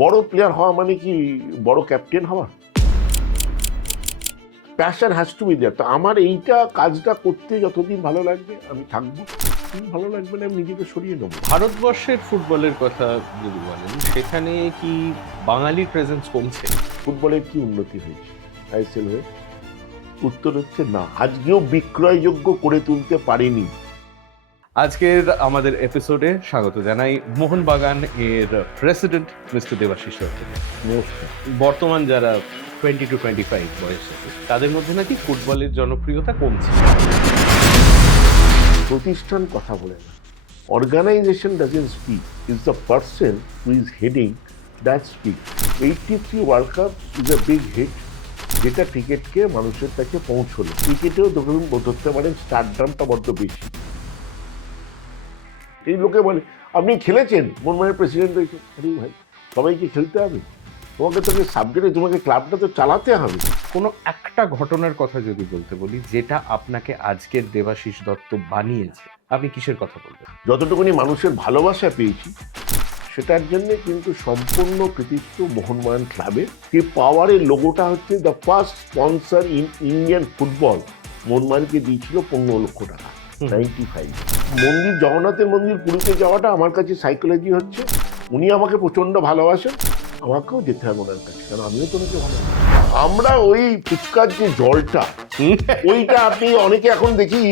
বড় প্লেয়ার হওয়া মানে কি বড় ক্যাপ্টেন হওয়া? Passion has to be there. তো আমার এইটা কাজটা করতে যতদিন ভালো লাগবে আমি থাকবো, ভালো লাগবে না আমি নিজেকে সরিয়ে নেবো। ভারতবর্ষের ফুটবলের কথা যদি বলেন, সেখানে কি বাঙালির প্রেজেন্স কমছে? ফুটবলের কি উন্নতি হয়েছে আইএসএল হয়ে? উত্তর হচ্ছে না, আজকেও বিক্রয়যোগ্য করে তুলতে পারেনি। আজকের আমাদের এপিসোডে স্বাগত জানাই মোহনবাগান এর প্রেসিডেন্ট মিস্টার দেবাশিস দত্তকে। নমস্কার। বর্তমান যারা 20 to 25 বয়স আছে, তাদের মধ্যে নাকি ফুটবলের জনপ্রিয়তা কমছে। প্রতিষ্ঠান কথা বলে না, organisation doesn't speak, is the person who is heading that speak. 83 world cup is a big hit, যেটা ক্রিকেটকে মানুষের কাছে পৌঁছলো। ক্রিকেটেও ধরুন ধরতে পারেন স্টারডামটা বড্ড বেশি। এই লোকে বলে আপনি খেলেছেন, মোহনবাগানের প্রেসিডেন্ট হয়েছে। আরে ভাই, সবাইকে খেলতে হবে? তোকে সাবজেক্টে তোমাকে ক্লাবটা তো চালাতে হবে। কোনো একটা ঘটনার কথা যদি বলতে বলি, যেটা আপনাকে আজকের দেবাশিস দত্ত বানিয়েছে, আপনি কিসের কথা বলবেন? যতটুকুনি মানুষের ভালোবাসা পেয়েছি সেটার জন্য কিন্তু সম্পূর্ণ কৃতিত্ব মোহনবাগান ক্লাবের। যে পাওয়ারের লোগোটা হচ্ছে the first sponsor in Indian football, মোহনবাগানকে দিয়েছিল 15 লক্ষ টাকা 95। মন্দির, জগন্নাথের মন্দির পুরীতে যাওয়াটা আমার কাছে সাইকোলজি হচ্ছে, উনি আমাকে প্রচণ্ড ভালোবাসেন, আমাকেও যেতে হবে ওনার কাছে, কারণ আমিও তো ওনাকে ভালোবাসি। আমরা ওই ফুচকার যে জলটা, ওইটা আপনি অনেকে এখন দেখি,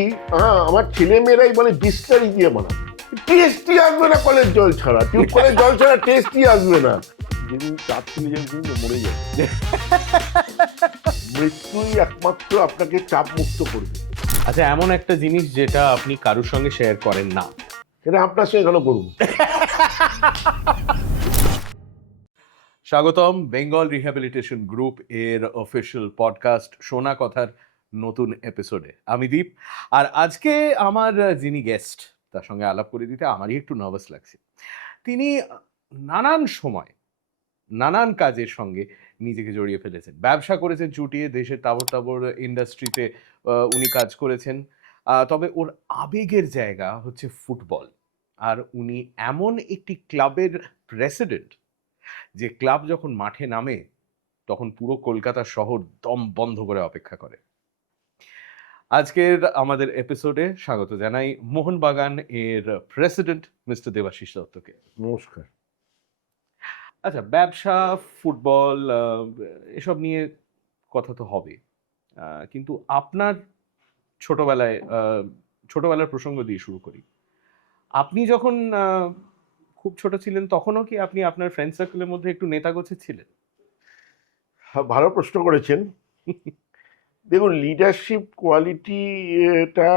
আমার ছেলে মেয়েরাই বলে ডিস্টারি দিয়ে বানাবে, টেস্টি আসবে না কলের জল ছাড়া, টিউব কলের জল ছাড়া টেস্টি আসবে না। যেদিন চাপ ফেলে যাবে কিন্তু মরে যাবে। মৃত্যুই একমাত্র আপনাকে চাপ মুক্ত করবে। আচ্ছা, এমন একটা জিনিস যেটা আপনি কারোর সঙ্গে শেয়ার করেন না, সেটা আপনার সঙ্গে কেন করুন? স্বাগতম বেঙ্গল রিহ্যাবিলিটেশন গ্রুপ এর অফিসিয়াল পডকাস্ট শোনা কথার নতুন এপিসোডে। আমি দীপ, আর আজকে আমার যিনি গেস্ট, তার সঙ্গে আলাপ করে দিতে আমারই একটু নার্ভাস লাগছে। তিনি নানান সময় নানান কাজের সঙ্গে নিজেকে জড়িয়ে ফেলেছেন, ব্যবসা করেছেন চুটিয়ে, দেশের তাবড় তাবড় ইন্ডাস্ট্রিতে উনি কাজ করেছেন। তবে ওর আবেগের জায়গা হচ্ছে ফুটবল, আর উনি এমন একটি ক্লাবের প্রেসিডেন্ট যে ক্লাব যখন মাঠে নামে তখন পুরো কলকাতা শহর দম বন্ধ করে অপেক্ষা করে। আজকের আমাদের এপিসোডে স্বাগত জানাই মোহনবাগান এর প্রেসিডেন্ট মিস্টার দেবাশিস দত্তকে। নমস্কার। আচ্ছা, ব্যবসা, ফুটবল, এসব নিয়ে কথা তো হবে, কিন্তু আপনার ছোটবেলার প্রসঙ্গ দিয়ে শুরু করি। আপনি যখন খুব ছোট ছিলেন, তখনও কি আপনি আপনার ফ্রেন্ড সার্কেলের মধ্যে একটু নেতাগোছে ছিলেন? ভালো প্রশ্ন করেছেন। দেখুন, লিডারশিপ কোয়ালিটি এটা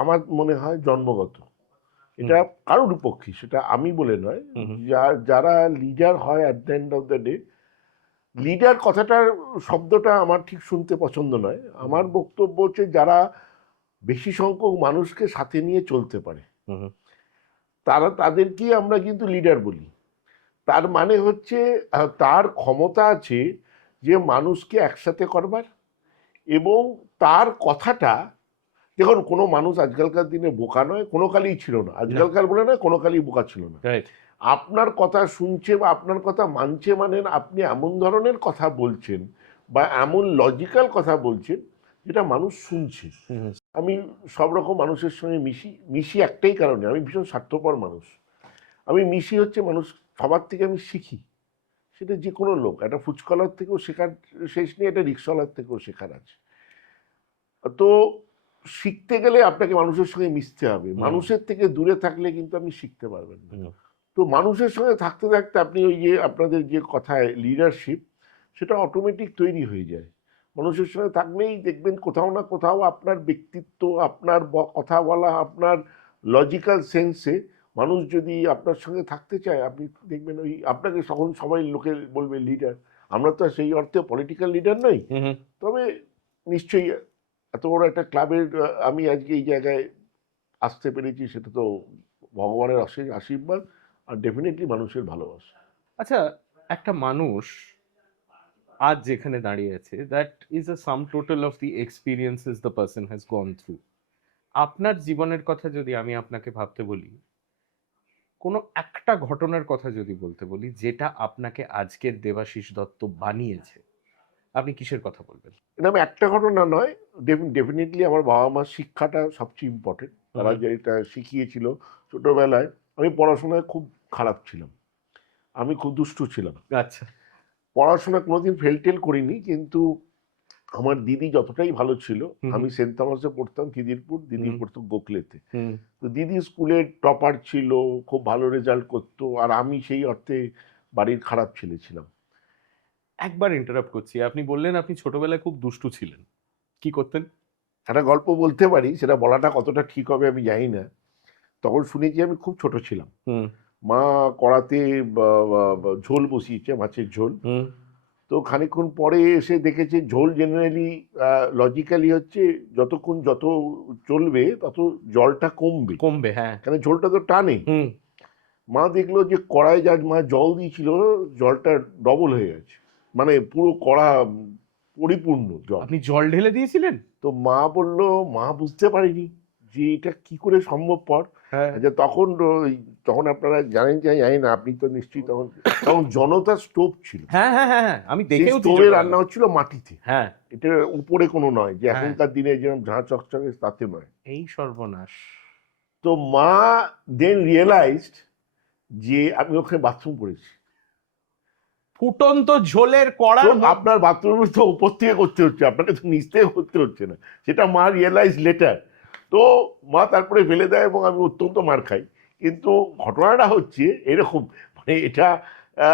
আমার মনে হয় জন্মগত, এটা কারোর পক্ষে, সেটা আমি বলে নয়। যারা লিডার হয় at the end of the day, leader কথাটার শব্দটা আমার ঠিক শুনতে পছন্দ নয়। আমার বক্তব্য হচ্ছে যারা বেশি সংখ্যক মানুষকে সাথে নিয়ে চলতে পারে, তাদেরকেই আমরা কিন্তু লিডার বলি। তার মানে হচ্ছে তার ক্ষমতা আছে যে মানুষকে একসাথে করবার, এবং তার কথাটা, দেখুন কোনো মানুষ আজকালকার দিনে বোকা নয়, কোনো কালেই ছিল না, আজকালকার বলে নয়, কোনো কালেই বোকা ছিল না। আপনার কথা শুনছে বা আপনার কথা মানছে, মানে আপনি এমন ধরনের কথা বলছেন বা এমন লজিক্যাল কথা বলছেন যেটা মানুষ শুনছে। আমি সব রকম মানুষের সঙ্গে মিশি একটাই কারণে, আমি ভীষণ স্বার্থপর মানুষ। আমি মিশি হচ্ছে মানুষ সবার থেকে আমি শিখি, সেটা যে কোনো লোক, একটা ফুচকালার থেকেও শেখার শেষ নেই, একটা রিক্সাওয়ালার থেকেও শেখার আছে। তো শিখতে গেলে আপনাকে মানুষের সঙ্গে মিশতে হবে, মানুষের থেকে দূরে থাকলে কিন্তু আপনি শিখতে পারবেন না। তো মানুষের সঙ্গে থাকতে থাকতে আপনি ওই যে আপনাদের যে কথায় লিডারশিপ, সেটা অটোমেটিক তৈরি হয়ে যায়। মানুষের সঙ্গে থাকলেই দেখবেন কোথাও না কোথাও আপনার ব্যক্তিত্ব, আপনার কথা বলা, আপনার লজিক্যাল সেন্সে মানুষ যদি আপনার সঙ্গে থাকতে চায়, আপনি দেখবেন ওই আপনাকে তখন সবাই লোকে বলবে লিডার। আমরা তো সেই অর্থে পলিটিক্যাল লিডার নই, তবে নিশ্চয়ই এত বড় একটা ক্লাবের আমি আজকে এই জায়গায় আসতে পেরেছি, সেটা তো ভগবানের অশেষ আশীর্বাদ আর ডেফিনেটলি মানুষের ভালোবাসা। আচ্ছা, একটা মানুষ আজ যেখানে দাঁড়িয়ে আছে, that is a sum total of the experiences the person has gone through. আপনার জীবনের কথা যদি আমি আপনাকে ভাবতে বলি, কোনো একটা ঘটনার কথা যদি বলতে বলি যেটা আপনাকে আজকের দেবাশিস দত্ত বানিয়েছে, আপনি কিসের কথা বলবেন? এরকম একটা ঘটনা নয়, ডেফিনেটলি আমার বাবা মার শিক্ষাটা সবচেয়ে ইম্পর্টেন্ট। তারা হুম। যেটা শিখিয়েছিল ছোটবেলায়। আমি পড়াশোনায় খুব খারাপ ছিলাম, আমি খুব দুষ্টু ছিলাম। আচ্ছা। পড়াশোনা কোনোদিন ফেল টেল করিনি, কিন্তু আমার দিদি যতটাই ভালো ছিল, হুম, আমি সেন্ট থমাসে পড়তাম খিদিরপুর, দিদি হুম, পড়তো গোখলেতে। হুম। তো দিদি স্কুলের টপার ছিল, খুব ভালো রেজাল্ট করতো, আর আমি সেই অর্থে বাড়ির খারাপ ছেলে ছিলাম। একবার ইন্টারাপ্ট করছি। আপনি বললেন আপনি ছোটবেলায় খুব দুষ্টু ছিলেন। কি করতেন? একটা গল্প বলতে পারি, সেটা বলাটা কতটা ঠিক হবে আমি জানি না। তখন শুনেছি আমি খুব ছোট ছিলাম, হুম, মা কড়াতে ঝোল বসিয়েছে, মাছের ঝোল। হুম। তো খানিকক্ষণ পরে এসে দেখেছে ঝোল জেনারেলি লজিক্যালি হচ্ছে যত চলবে তত জলটা কমবে, কমবে, হ্যাঁ। কেন ঝোলটা তো টানে। হুম। মা দেখলো যে কড়াই যা মা জল দিয়েছিল, জলটা ডবল হয়ে গেছে, মানে পুরো কড়া পরিপূর্ণ জল। আপনি জল ঢেলে দিয়েছিলেন? তো মা বলল, মা বুঝতে পারিনি যে এটা কি করে সম্ভবপর। হ্যাঁ। আচ্ছা, তখন আপনারা জানেন কি জানি না, আপনি তো নিশ্চয়ই তখন তখন জনতা স্টোভ ছিল। হ্যাঁ, হ্যাঁ, হ্যাঁ, হ্যাঁ। আমি সেই দেখেওছি স্টোভে রান্না ছোটবেলায়। হচ্ছিল মাটিতে, হ্যাঁ, এটা উপরে কোনো নয় যে হ্যাঁ। এখনকার দিনে যেরকম ঝাঁ চকচকে, তাতে নয়। এই সর্বনাশ! তো মা দেন রিয়েলাইজড যে আমি ওখানে বাথরুম করেছি। ফুটন্ত ঝোলের তো কড়ার আপনার বাথরুম তো উপর থেকে করতে হচ্ছে, আপনাকে তো নিচ থেকে করতে হচ্ছে না, সেটা মা রিয়েলাইজ লেটার। তো মা তারপরে ফেলে দেয় এবং আমি অত্যন্ত মার খাই। কিন্তু ঘটনাটা হচ্ছে এরকম, মানে এটা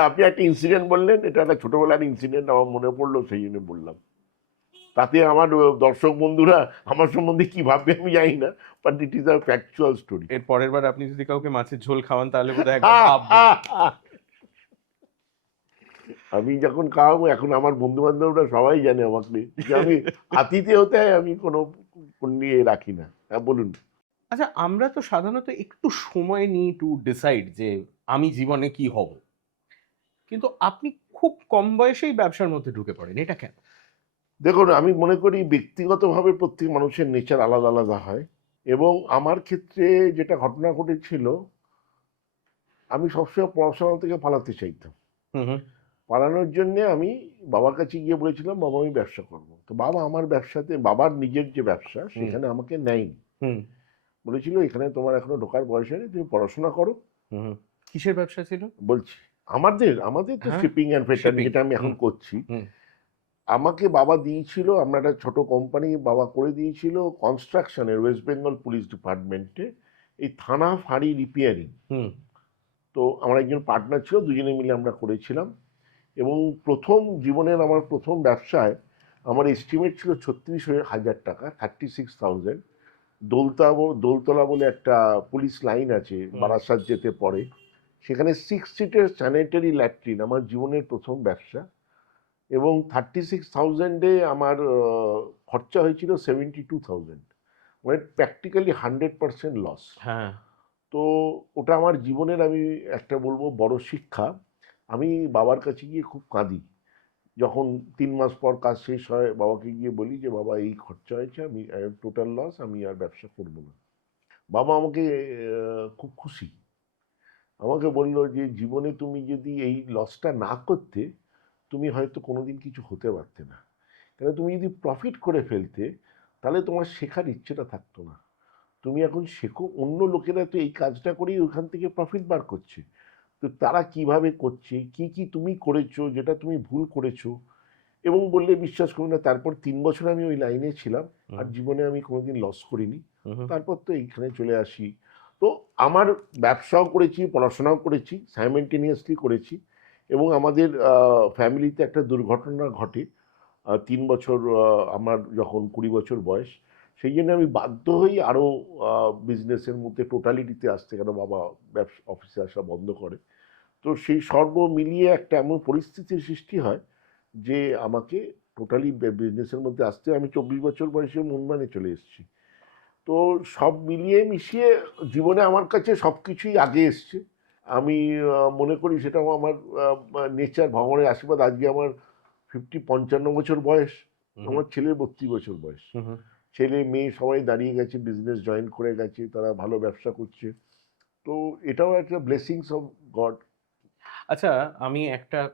আপনি একটা ইনসিডেন্ট বললেন, এটা একটা ছোটবেলার ইনসিডেন্ট আমার মনে পড়লো, সেই জন্য বললাম। তাতে আমার দর্শক বন্ধুরা আমার সম্বন্ধে কি ভাববে আমি জানি না, but it is a factual story. এর পরের বার আপনি যদি কাউকে মাছের ঝোল খাওয়ান তাহলে বোধহয় একবার ভাববে। আমি যখন খাওয়াবো, এখন আমার বন্ধু বান্ধবরা সবাই জানে আমাকে যে আমি আতিথেয়তা আমি কোনো নিয়ে রাখি না। হ্যাঁ, বলুন। আচ্ছা, আমরা তো সাধারণত একটু সময় নিই টু ডিসাইড যে আমি জীবনে কি হব। কিন্তু আপনি খুব কম বয়সেই ব্যবসার মধ্যে ঢুকে পড়েন। এটা কেন? দেখুন, আমি মনে করি ব্যক্তিগতভাবে প্রত্যেক মানুষের নেচার আলাদা আলাদা হয়, এবং আমার ক্ষেত্রে যেটা ঘটনা ঘটেছিল, আমি সবসময় পড়াশোনা থেকে পালাতে চাইতাম। হুম, হুম, পালানোর জন্যে আমি বাবার কাছে গিয়ে বলেছিলাম, বাবা আমি ব্যবসা করব। তো বাবা আমার ব্যবসাতে, বাবার নিজের যে ব্যবসা হুম, সেখানে আমাকে নেয়নি। হুম, বলেছিল এখানে তোমার এখনো ঢোকার বয়স হয়নি, তুমি পড়াশোনা করো। হুম। কিসের ব্যবসা ছিল? বলছি, আমাদের আমাদের তো হ্যাঁ, শিপিং অ্যান্ড ফেটারিং, শিপিং। যেটা আমি এখন হুম, করছি। হুম, আমাকে বাবা দিয়েছিল, আমরা একটা ছোট কোম্পানি বাবা করে দিয়েছিল কনস্ট্রাকশনের, ওয়েস্ট বেঙ্গল পুলিশ ডিপার্টমেন্টে, এই থানা ফাঁড়ি রিপেয়ারিং। হুম, তো আমার একজন পার্টনার ছিল, দুজনে মিলে আমরা করেছিলাম। এবং প্রথম জীবনের আমার প্রথম ব্যবসায় আমার এস্টিমেট ছিল 36,000 টাকা, 36,000। দোলতলা বলে একটা পুলিশ লাইন আছে, হুম। বারাসাত যেতে পড়ে, সেখানে 6 সিটের স্যানিটারি ল্যাট্রিন, আমার জীবনের প্রথম ব্যবসা। এবং 36,000-এ আমার খরচা হয়েছিল 72,000, মানে প্র্যাকটিক্যালি 100% লস। হ্যাঁ। তো ওটা আমার জীবনের, আমি একটা বলবো, বড় শিক্ষা। আমি বাবার কাছে গিয়ে খুব কাঁদি যখন 3 মাস পর কাজ শেষ হয়, বাবাকে গিয়ে বলি যে বাবা এই খরচা হয়েছে, আমি টোটাল লস, আমি আর ব্যবসা করবো না। বাবা আমাকে খুব খুশি, আমাকে বলল যে জীবনে তুমি যদি এই লসটা না করতে, তুমি হয়তো কোনোদিন কিছু হতে পারতে না। কেন, তুমি যদি প্রফিট করে ফেলতে, তাহলে তোমার শেখার ইচ্ছেটা থাকতো না। তুমি এখন শেখো, অন্য লোকেরা তো এই কাজটা করেই ওখান থেকে প্রফিট বার করছে। তো তারা কিভাবে করছে, কি কি তুমি করেছো যেটা তুমি ভুল করেছো। এবং বললে বিশ্বাস করুন না, তারপর 3 বছর আমি ওই লাইনে ছিলাম, আর হুম, জীবনে আমি কোনোদিন লস করিনি। হুম, তারপর তো এইখানে চলে আসি। তো আমার ব্যবসাও করেছি, পড়াশোনাও করেছি, সাইমেন্টেনিয়াসলি করেছি। এবং আমাদের ফ্যামিলিতে একটা দুর্ঘটনা ঘটে 3 বছর, আমার যখন 20 বছর বয়স, সেই জন্য আমি বাধ্য হই আরও বিজনেসের মধ্যে টোটালিটিতে আসতে, কেন বাবা ব্যবসা অফিসে আসা বন্ধ করে। তো সেই সর্ব মিলিয়ে একটা এমন পরিস্থিতির সৃষ্টি হয় যে আমাকে টোটালি বিজনেসের মধ্যে আসতে, আমি 24 বছর বয়সে মুম্বাইয়ে চলে এসেছি। তো সব মিলিয়ে মিশিয়ে জীবনে আমার কাছে সব কিছুই আগে এসছে। আমি মনে করি সেটাও আমার নেচার, ভগবানের আশীর্বাদ। আজকে আমার 55 বছর বয়স, হুম, আমার ছেলের 32 বছর বয়স। হুম, ছেলে মেয়ে সবাই দাঁড়িয়ে গেছে, বিজনেস জয়েন করে গেছে, তারা ভালো ব্যবসা করছে। তো এটাও একটা ব্লেসিংস অফ গড। আচ্ছা, আমি একটা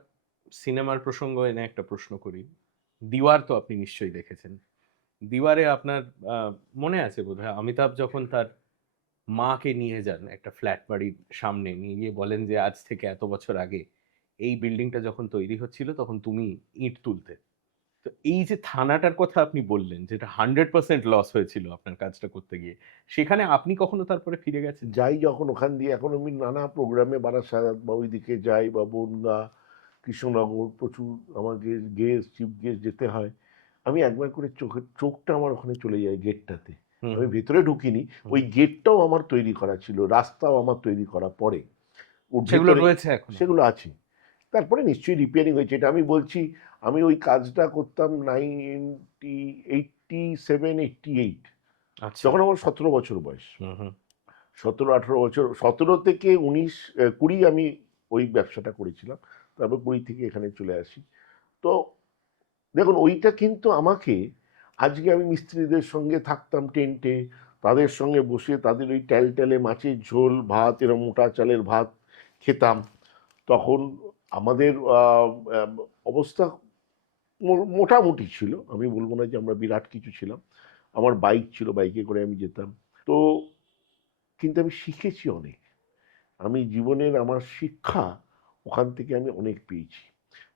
সিনেমার প্রসঙ্গ এনে একটা প্রশ্ন করি। 'দিওয়ার' তো আপনি নিশ্চয়ই দেখেছেন। 'দিওয়ারে' আপনার মনে আছে বোধহয় অমিতাভ যখন তার মাকে নিয়ে যান একটা ফ্ল্যাট বাড়ির সামনে, নিয়ে গিয়ে বলেন যে, "আজ থেকে এত বছর আগে এই বিল্ডিংটা যখন তৈরি হচ্ছিল তখন তুমি ইট তুলতে।" তো এই যে থানাটার কথা আপনি বললেন, যেটা 100% লস হয়েছিল আপনার কাজটা করতে গিয়ে, সেখানে আপনি কখনো তারপরে ফিরে গেছেন? যাই যখন ওখান দিয়ে, এখন আমি নানা প্রোগ্রামে বারাসাত বা ওইদিকে যাই, বা বনগাঁ, কৃষ্ণনগর, প্রচুর আমাকে গেস্ট, চিফ গেস্ট যেতে হয়। আমি একবার করে চোখটা আমার ওখানে চলে যায় গেটটাতে। হুম, আমি ভেতরে ঢুকিনি, হুম। ওই গেটটাও আমার তৈরি করা ছিল, রাস্তাও আমার তৈরি করা পরে ওর সেগুলো ভেতরে, রয়েছে এখনো? সেগুলো আছে। তারপরে নিশ্চয়ই রিপেয়ারিং হয়েছে, এটা আমি বলছি। আমি ওই কাজটা করতাম 1987-88, আচ্ছা। যখন আমার 17 বছর বয়স। হুম, হুম। 17-18 বছর, 17 থেকে 19-20 আমি ওই ব্যবসাটা করেছিলাম। তারপর 20 থেকে এখানে চলে আসি। তো দেখুন, ওইটা কিন্তু আমাকে, আজকে আমি মিস্ত্রিদের সঙ্গে থাকতাম টেন্টে, তাদের সঙ্গে বসে তাদের ওই ট্যালট্যালে মাছের ঝোল ভাত, এরম মোটা চালের ভাত খেতাম। তখন আমাদের আহ, অবস্থা মোটামুটি ছিল, আমি বলবো না যে আমরা বিরাট কিছু ছিলাম। আমার বাইক ছিল, বাইকে করে আমি যেতাম। তো কিন্তু আমি শিখেছি অনেক। আমি জীবনের আমার শিক্ষা ওখান থেকে আমি অনেক পেয়েছি।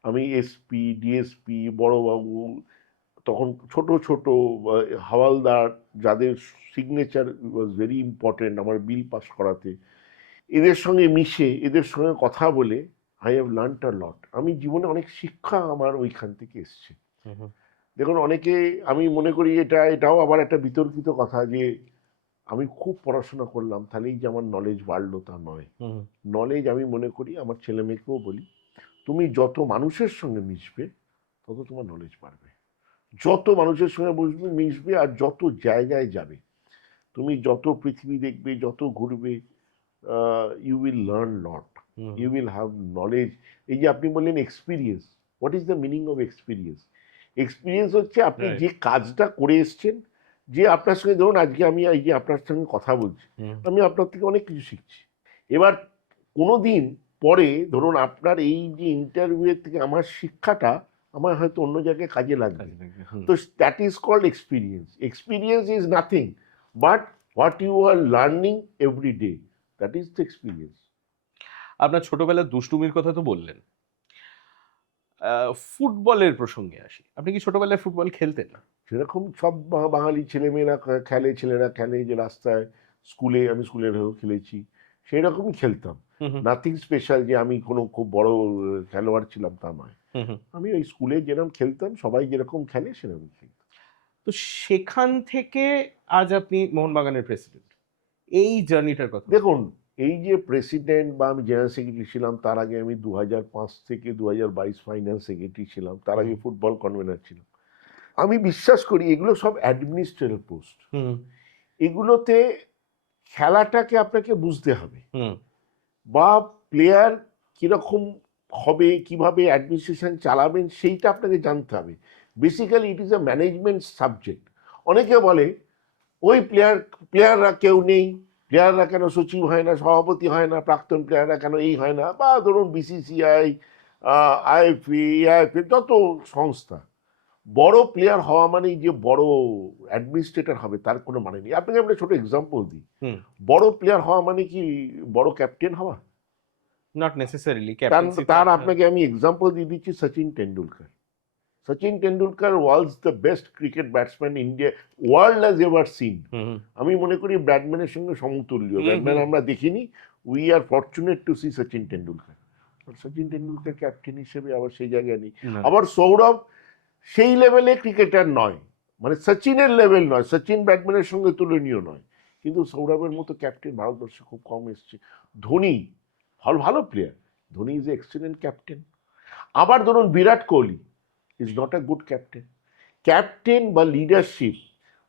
আমি এসপি, ডিএসপি, বড়বাবু, তখন ছোট ছোট হাওয়ালদার, যাদের সিগনেচার ওয়াজ ভেরি ইম্পর্টেন্ট আমার বিল পাস করাতে, এদের সঙ্গে মিশে, এদের সঙ্গে কথা বলে আই হ্যাভ লার্নড আ লট। আমি জীবনে অনেক শিক্ষা আমার ওইখান থেকে এসছে। হুম, হুম। দেখুন, অনেকে, আমি মনে করি এটাও আবার একটা বিতর্কিত কথা যে আমি খুব পড়াশোনা করলাম তাহলেই যে আমার নলেজ বাড়লো তা নয়। হুম, নলেজ, আমি মনে করি, আমার ছেলে মেয়েকেও বলি, তুমি যত মানুষের সঙ্গে মিশবে তত তোমার নলেজ বাড়বে। যত মানুষের সঙ্গে বসবে, মিশবে, আর যত জায়গায় যাবে, তুমি যত পৃথিবী দেখবে, যত ঘুরবে, you will learn lot, hmm. You will have knowledge. এই যে আপনি বললেন experience, what is the meaning of experience? Experience হচ্ছে আপনি রাইট। যে কাজটা করে এসছেন, যে আপনার সঙ্গে, ধরুন আজকে আমি এই যে আপনার সঙ্গে কথা বলছি, হুম। আমি আপনার থেকে অনেক কিছু শিখছি। এবার কোনো দিন পরে, ধরুন আপনার এই যে ইন্টারভিউয়ের থেকে আমার শিক্ষাটা আমার হয়তো অন্য জায়গায় কাজে লাগবে। কাজে লাগবে। হুম। তো that is called experience. Experience is nothing but what you are learning every day, that is the experience. আপনার ছোটবেলার দুষ্টুমির কথা তো বললেন। ফুটবলের প্রসঙ্গে আসি। আপনি কি ছোটবেলায় ফুটবল খেলতেন? সেরকম সব বাঙালি ছেলেমেয়েরা খেলে, ছেলেরা খেলে যে রাস্তায়, স্কুলে, আমি স্কুলের হয়েও খেলেছি, সেই রকমই খেলতাম। হুম, হুম, নাথিং স্পেশাল যে আমি কোনো খুব বড় খেলোয়াড় ছিলাম তা নয়। হুম, হুম। আমি ওই স্কুলে যেরকম খেলতাম, সবাই যেরকম খেলে সেরকম খেলতাম। তো সেখান থেকে আজ আপনি মোহনবাগানের প্রেসিডেন্ট। এই জার্নিটার কথা দেখুন, এই যে প্রেসিডেন্ট বা আমি জেনারেল সেক্রেটারি ছিলাম, তার আগে আমি 2005 থেকে 2022 ফাইন্যান্স সেক্রেটারি ছিলাম, তার আগে হুম, ফুটবল কনভেনার ছিলাম। আমি বিশ্বাস করি এগুলো সব অ্যাডমিনিস্ট্রেটিভ পোস্ট। হুম, এগুলোতে খেলাটাকে আপনাকে বুঝতে হবে, হুম, বা প্লেয়ার কীরকম হবে, কিভাবে অ্যাডমিনিস্ট্রেশন চালাবেন, সেইটা আপনাকে জানতে হবে। Basically it is a management subject. অনেকে বলে ওই প্লেয়াররা কেউ নেই, প্লেয়াররা কেন সচিব হয় না, সভাপতি হয় না, প্রাক্তন প্লেয়াররা কেন এই হয় না, বা ধরুন বিসিসিআই, আইএফএ, এআইএফএ, যত সংস্থা, বড় প্লেয়ার হওয়া মানেই যে বড় অ্যাডমিনিস্ট্রেটর হবে তার কোনো মানে নেই। আপনাকে একটা ছোট এক্সাম্পল দিই। হুম। বড় প্লেয়ার হওয়া মানে কি বড় ক্যাপ্টেন হওয়া? নট নেসেসারিলি তার ক্যাপ্টেন্সি তো তার একটা। আপনাকে আমি এক্সাম্পল দিয়ে দিচ্ছি, Sachin Tendulkar. Sachin Tendulkar was the best cricket batsman India world has ever seen. হুম, হুম, আমি মনে করি ব্যাটম্যানের সঙ্গে সমতুল্য। হুম, ব্যাটম্যান হুম। আমরা দেখিনি, we are fortunate to see Sachin Tendulkar. Sachin Tendulkar captain হিসেবে আবার সেই জায়গায় নেই। না। আবার সৌরভ সেই লেভেলে ক্রিকেটার নয়, মানে সচিনের লেভেল নয়, সচিন ব্যাটম্যানের সঙ্গে তুলনীয় নয়, কিন্তু সৌরভের মতো ক্যাপ্টেন ভারতবর্ষে খুব কম এসছে। ধোনি ভালো ভালো player, Dhoni is a excellent captain. আবার ধরুন Virat Kohli is not a good captain. Captain বা লিডারশিপ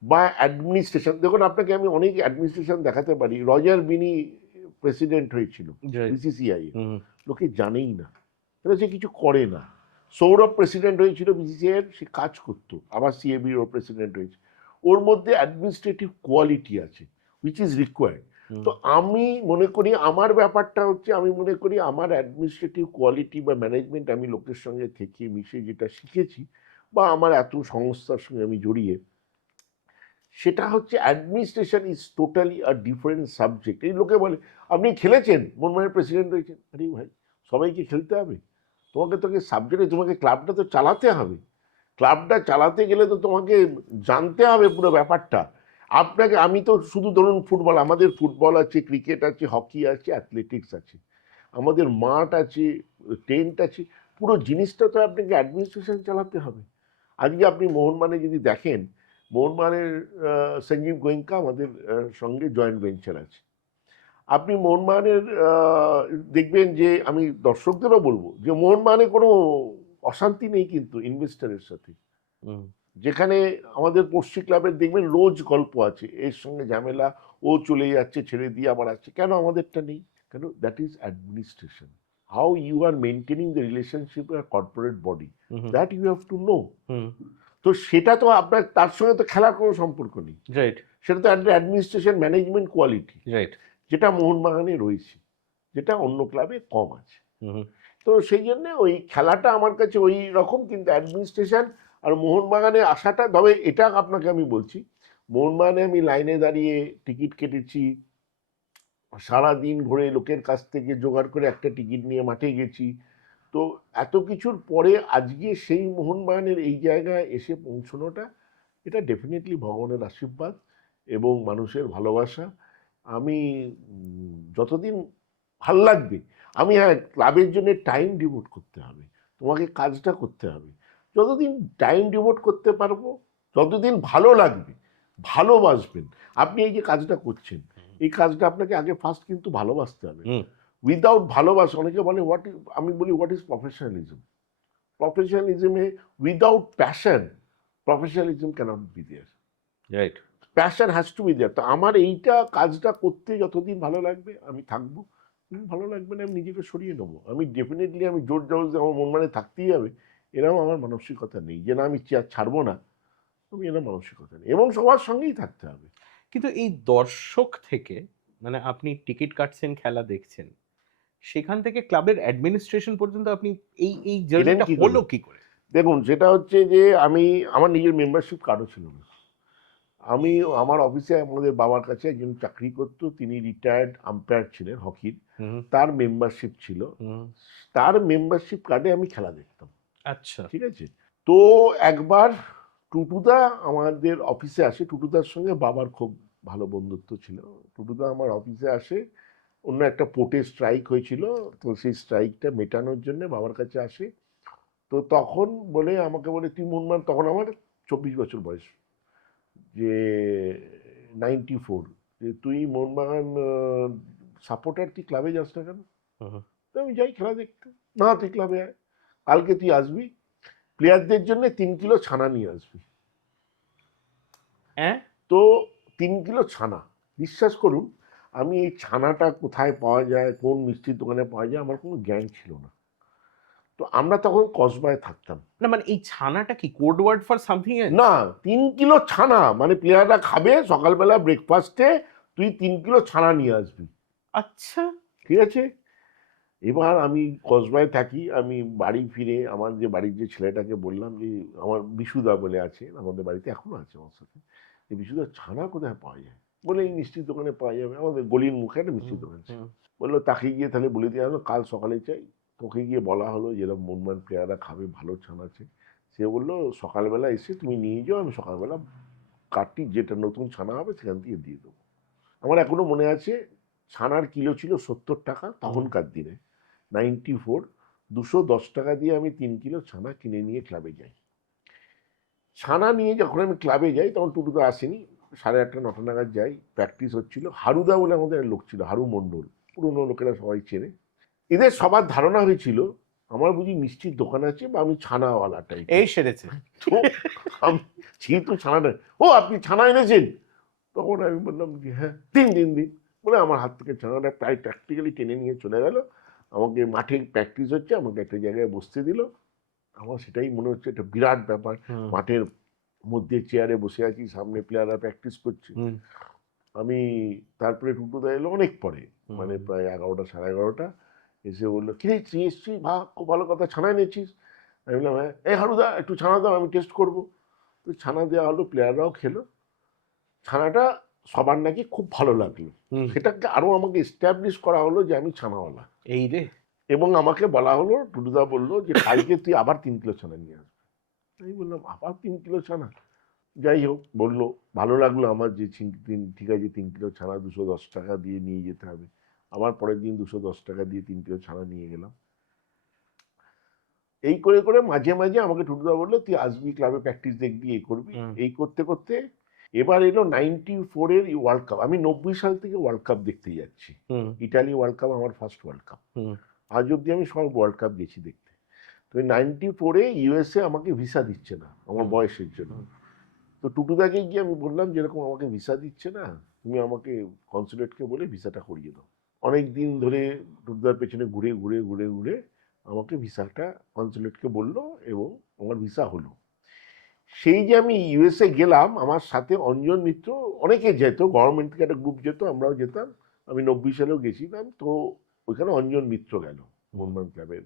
বা অ্যাডমিনিস্ট্রেশন, দেখুন আপনাকে আমি অনেক অ্যাডমিনিস্ট্রেশন দেখাতে পারি। রজার বিনি প্রেসিডেন্ট হয়েছিল রাইট। বিসিসিআই এ, হুম, লোকে জানেই না, তাহলে সে কিছু করে না। সৌরভ প্রেসিডেন্ট হয়েছিল বিসিসিআই এর, সে কাজ করতো। আবার সিএবি ওর প্রেসিডেন্ট হয়েছে। ওর মধ্যে অ্যাডমিনিস্ট্রেটিভ কোয়ালিটি আছে হুইচ ইজ রিকোয়ার্ড। তো আমি মনে করি আমার ব্যাপারটা হচ্ছে, আমি মনে করি আমার অ্যাডমিনিস্ট্রেটিভ কোয়ালিটি বা ম্যানেজমেন্ট, আমি লোকের সঙ্গে থেকে মিশে যেটা শিখেছি, বা আমার এত সংস্থার সঙ্গে আমি জড়িয়ে, সেটা হচ্ছে administration is totally a different subject. এই লোকে বলে আপনি খেলেছেন, মোহনবাগানের প্রেসিডেন্ট হয়েছেন, আরে ভাই সবাইকে খেলতে হবে? তোকে সাবজেক্টে, তোমাকে ক্লাবটা তো চালাতে হবে। ক্লাবটা চালাতে গেলে তো তোমাকে জানতে হবে পুরো ব্যাপারটা। আপনাকে, আমি তো শুধু ধরুন ফুটবল, আমাদের ফুটবল আছে, ক্রিকেট আছে, হকি আছে, অ্যাথলেটিক্স আছে, আমাদের মাঠ আছে, টেন্ট আছে, পুরো জিনিসটা তো আপনাকে অ্যাডমিনিস্ট্রেশন চালাতে হবে। আজকে আপনি মোহনবাগানে যদি দেখেন, মোহনবাগানের সঞ্জীব গোয়েঙ্কা আমাদের সঙ্গে জয়েন্ট ভেঞ্চার আছে। আপনি মোহনবাগানের দেখবেন যে, আমি দর্শকদেরও বলবো যে মোহনবাগানে কোনো অশান্তি নেই কিন্তু ইনভেস্টরের সাথে। যেখানে আমাদের পড়শি ক্লাবের দেখবেন রোজ গল্প আছে, এর সঙ্গে ঝামেলা, ও চলে যাচ্ছে, ছেড়ে দিয়ে আবার আসছে, কেন আমাদেরটা নেই? কেন? That is administration. How you are maintaining the relationship আর corporate body, that you have to know. তো সেটা তো আপনার, তার সঙ্গে তো খেলার কোনো সম্পর্ক নেই, রাইট, সেটা তো অ্যাডমিনিস্ট্রেশন ম্যানেজমেন্ট কোয়ালিটি, রাইট। যেটা মোহনবাগানে রয়েছে, যেটা অন্য ক্লাবে কম আছে। তো সেই জন্য ওই খেলাটা আমার কাছে ওই রকম, কিন্তু অ্যাডমিনিস্ট্রেশন আর মোহনবাগানে আসাটা, তবে এটা আপনাকে আমি বলছি, মোহনবাগানে আমি লাইনে দাঁড়িয়ে টিকিট কেটেছি, সারাদিন ঘুরে লোকের কাছ থেকে জোগাড় করে একটা টিকিট নিয়ে মাঠে গেছি। তো এত কিছুর পরে আজকে সেই মোহনবাগানের এই জায়গায় এসে পৌঁছানোটা, এটা ডেফিনেটলি ভগবানের আশীর্বাদ এবং মানুষের ভালোবাসা। আমি যতদিন ভাল লাগবে, আমি, হ্যাঁ, ক্লাবের জন্য টাইম ডিভোট করতে হবে, তোমাকে কাজটা করতে হবে। যতদিন টাইম ডিভোট করতে পারবো, ততদিন ভালো লাগবে, ভালোবাসবেন। আপনি এই যে কাজটা করছেন, এই কাজটা আপনাকে আগে ফার্স্ট কিন্তু ভালোবাসতে হবে। উইদাউট ভালোবাসা, অনেকে বলে আমি বলি হোয়াট ইজ প্রফেশনালিজম? প্রফেশনালিজমে without passion, professionalism cannot be there. Right. Passion has to be there. তো আমার এইটা কাজটা করতে যতদিন ভালো লাগবে আমি থাকবো, ভালো লাগবে না আমি নিজেকে সরিয়ে নেবো। আমি ডেফিনেটলি, আমি জোর জবরদস্তি আমার মন মানে থাকতেই হবে এরকম আমার মানসিকতা নেই, যে না আমি চেয়ার ছাড়বো না, আমি এরকম মানসিকতা নেই, এবং সবার সঙ্গেই থাকতে হবে। কিন্তু এই দর্শক থেকে, মানে আপনি টিকিট কাটছেন, খেলা দেখছেন, সেখান থেকে ক্লাবের অ্যাডমিনিস্ট্রেশন পর্যন্ত আপনি এই এই জার্নিটা কি করে? হলো কি করে? দেখুন, সেটা হচ্ছে যে আমার নিজের মেম্বারশিপ কার্ডও ছিল না। আমার অফিসে আমাদের বাবার কাছে একজন চাকরি করতো, তিনি রিটায়ার্ড আম্পায়ার ছিলেন হকির, তার মেম্বারশিপ ছিল, তার মেম্বারশিপ কার্ডে আমি খেলা দেখতাম। আচ্ছা, ঠিক আছে। তো একবার টুটুদা আমাদের অফিসে আসে, টুটুদার সঙ্গে বাবার খুব ভালো বন্ধুত্ব ছিল। টুটুদা আমার অফিসে আসে, অন্য একটা পোর্টে স্ট্রাইক হয়েছিল, তো সেই স্ট্রাইকটা মেটানোর জন্য বাবার কাছে আসে। তো তখন আমাকে বলে, তুই মোহনবাগান, তখন আমার 24 বছর বয়স, যে 94, যে তুই মোহনবাগান সাপোর্টার, তুই ক্লাবে যাস না কেন? তো আমি যাই খেলা দেখতে। না, তুই ক্লাবে আয়, কালকে তুই আসবি, প্লেয়ারদের জন্য 3 কিলো ছানা নিয়ে আসবি। হ্যাঁ। তো 3 কিলো ছানা, বিশ্বাস করুন, আমি এই ছানাটা কোথায় পাওয়া যায়, কোন মিষ্টির দোকানে পাওয়া যায়, আমার কোনো জ্ঞান ছিল না। তো আমরা তখন কসবায় থাকতাম। না, মানে এই ছানাটা কি code word for something else? না, 3 কিলো ছানা মানে প্লেয়াররা খাবে সকালবেলা ব্রেকফাস্টে, তুই 3 কিলো ছানা নিয়ে আসবি। আচ্ছা, ঠিক আছে। এবার আমি কসবায় থাকি, আমি বাড়ি ফিরে আমার যে বাড়ির যে ছেলেটাকে বললাম, যে আমার বিশুদা বলে আছে আমাদের বাড়িতে, এখনো আছে আমার সাথে, যে বিশুদা ছানা কোথায় পাওয়া যায়? বলে এই মিষ্টির দোকানে পাওয়া যাবে, আমাদের গলির মুখে একটা মিষ্টির দোকান ছিল। বললো তাকে গিয়ে তাহলে বলে দিয়ে আসলো, কাল সকালে চাই। তোকে গিয়ে বলা হলো যেরকম মোহনবাগান প্লেয়াররা খাবে, ভালো ছানা আছে। সে বললো সকালবেলা এসে তুমি নিয়ে যাও, আমি সকালবেলা কাটটি যেটা নতুন ছানা হবে সেখান থেকে দিয়ে দেবো। আমার এখনো মনে আছে, ছানার কিলো ছিল 70 টাকা তখনকার দিনে, 94। 210 টাকা দিয়ে আমি 3 কিলো ছানা কিনে নিয়ে ক্লাবে যাই। ছানা নিয়ে যখন আমি ক্লাবে যাই, তখন টুটুদা আসেনি, 8:30 9টা নাগাদ যাই, প্র্যাকটিস হচ্ছিল। হারুদা বলে আমাদের লোক ছিল, হারু মণ্ডল, পুরনো লোকেরা সবাই চেনে। এদের সবার ধারণা হয়েছিল আমার বুঝি মিষ্টির দোকান আছে, বা আমি ছানাওয়ালা টাইপ। এই সেরেছে। তো আমি যেহেতু ছানাটা, ও আপনি ছানা এনেছেন, তখন আমি বললাম যে হ্যাঁ, দিন দিন দিন বলে আমার হাত থেকে ছানাটা প্রায় প্র্যাকটিক্যালি টেনে নিয়ে চলে গেল। আমাকে মাঠে প্র্যাকটিস হচ্ছে, আমাকে একটা জায়গায় বসতে দিল। আমার সেটাই মনে হচ্ছে একটা বিরাট ব্যাপার, মাঠের মধ্যে চেয়ারে বসে আছি, সামনে প্লেয়াররা প্র্যাকটিস করছে। আমি তারপরে টুটুদা এলো অনেক পরে, মানে প্রায় 11টা 11:30, এসে বললো কি রে তুই এসছিস, ভা খুব ভালো কথা, ছানা এনেছিস? আমি বললাম হ্যাঁ। এই হারুদা একটু ছানা দাও, আমি টেস্ট করবো। তো ছানা দেওয়া হলো, প্লেয়াররাও খেলো। ছানাটা সবার নাকি খুব ভালো লাগলো। সেটাকে আরো আমাকে এস্টাবলিশ করা হলো যে আমি ছানাওয়ালা। এই রে। এবং আমাকে বলা হলো, টুটুদা বললো যে কালকে তুই আবার 3 কিলো ছানা নিয়ে আসবি। আমি বললাম আবার 3 কিলো ছানা? যাই হোক, বললো, ভালো লাগলো আমার যে ঠিক আছে 3 কিলো ছানা 210 টাকা দিয়ে নিয়ে যেতে হবে। আবার পরের দিন 210 টাকা দিয়ে 3 কিলো ছানা নিয়ে গেলাম। এই করে করে মাঝে মাঝে আমাকে টুটুদা বললো তুই আসবি ক্লাবে, প্র্যাকটিস দেখবি, এই করবি। এই করতে করতে এবার এলো 94-এর ওয়ার্ল্ড কাপ। আমি 90 সাল থেকে ওয়ার্ল্ড কাপ দেখতে যাচ্ছি। ইটালি ওয়ার্ল্ড কাপ আমার ফার্স্ট ওয়ার্ল্ড কাপ। আজ অব্দি আমি সব ওয়ার্ল্ড কাপ গেছি দেখতে। তো 94-এ ইউএসএ আমাকে ভিসা দিচ্ছে না আমার বয়সের জন্য। তো টুটুদাকে গিয়ে আমি বললাম যেরকম আমাকে ভিসা দিচ্ছে না, তুমি আমাকে কনসুলেটকে বলে ভিসাটা করিয়ে দাও। অনেক দিন ধরে টুটুদার পেছনে ঘুরে ঘুরে ঘুরে ঘুরে আমাকে ভিসাটা কনসুলেটকে বললো এবং আমার ভিসা হলো। সেই যে আমি ইউএসএ গেলাম, আমার সাথে অঞ্জন মিত্র, অনেকে যেত, গভর্নমেন্ট থেকে একটা গ্রুপ যেত, আমরাও যেতাম। আমি 90 সালেও গেছিলাম। তো ওইখানে অঞ্জন মিত্র গেল মোহনবাগান ক্লাবের।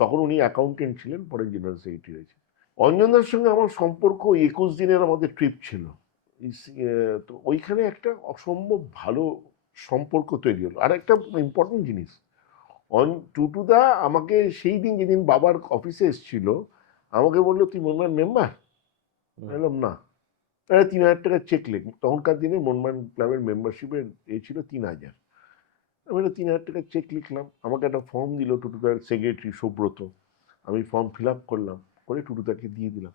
তখন উনি অ্যাকাউন্টেন্ট ছিলেন, পরে জেনারেল সেক্রেটারি হয়েছে। অঞ্জনদার সঙ্গে আমার সম্পর্ক 21 দিনের আমাদের ট্রিপ ছিল। তো ওইখানে একটা অসম্ভব ভালো সম্পর্ক তৈরি হলো। আর একটা ইম্পর্টেন্ট জিনিস, টুটুদা আমাকে সেই দিন যেদিন বাবার অফিসে এসেছিল আমাকে বললো তুই মোহনবাগান মেম্বার? বললাম না। 3,000 টাকার চেক লেখ। তখনকার দিনে মোহনবাগান ক্লাবের মেম্বারশিপের ছিল 3,000। আমি 3,000 টাকার চেক লিখলাম। আমাকে একটা ফর্ম দিল টুটুদার সেক্রেটারি সুব্রত। আমি ফর্ম ফিল আপ করলাম, করে টুটুদাকে দিয়ে দিলাম।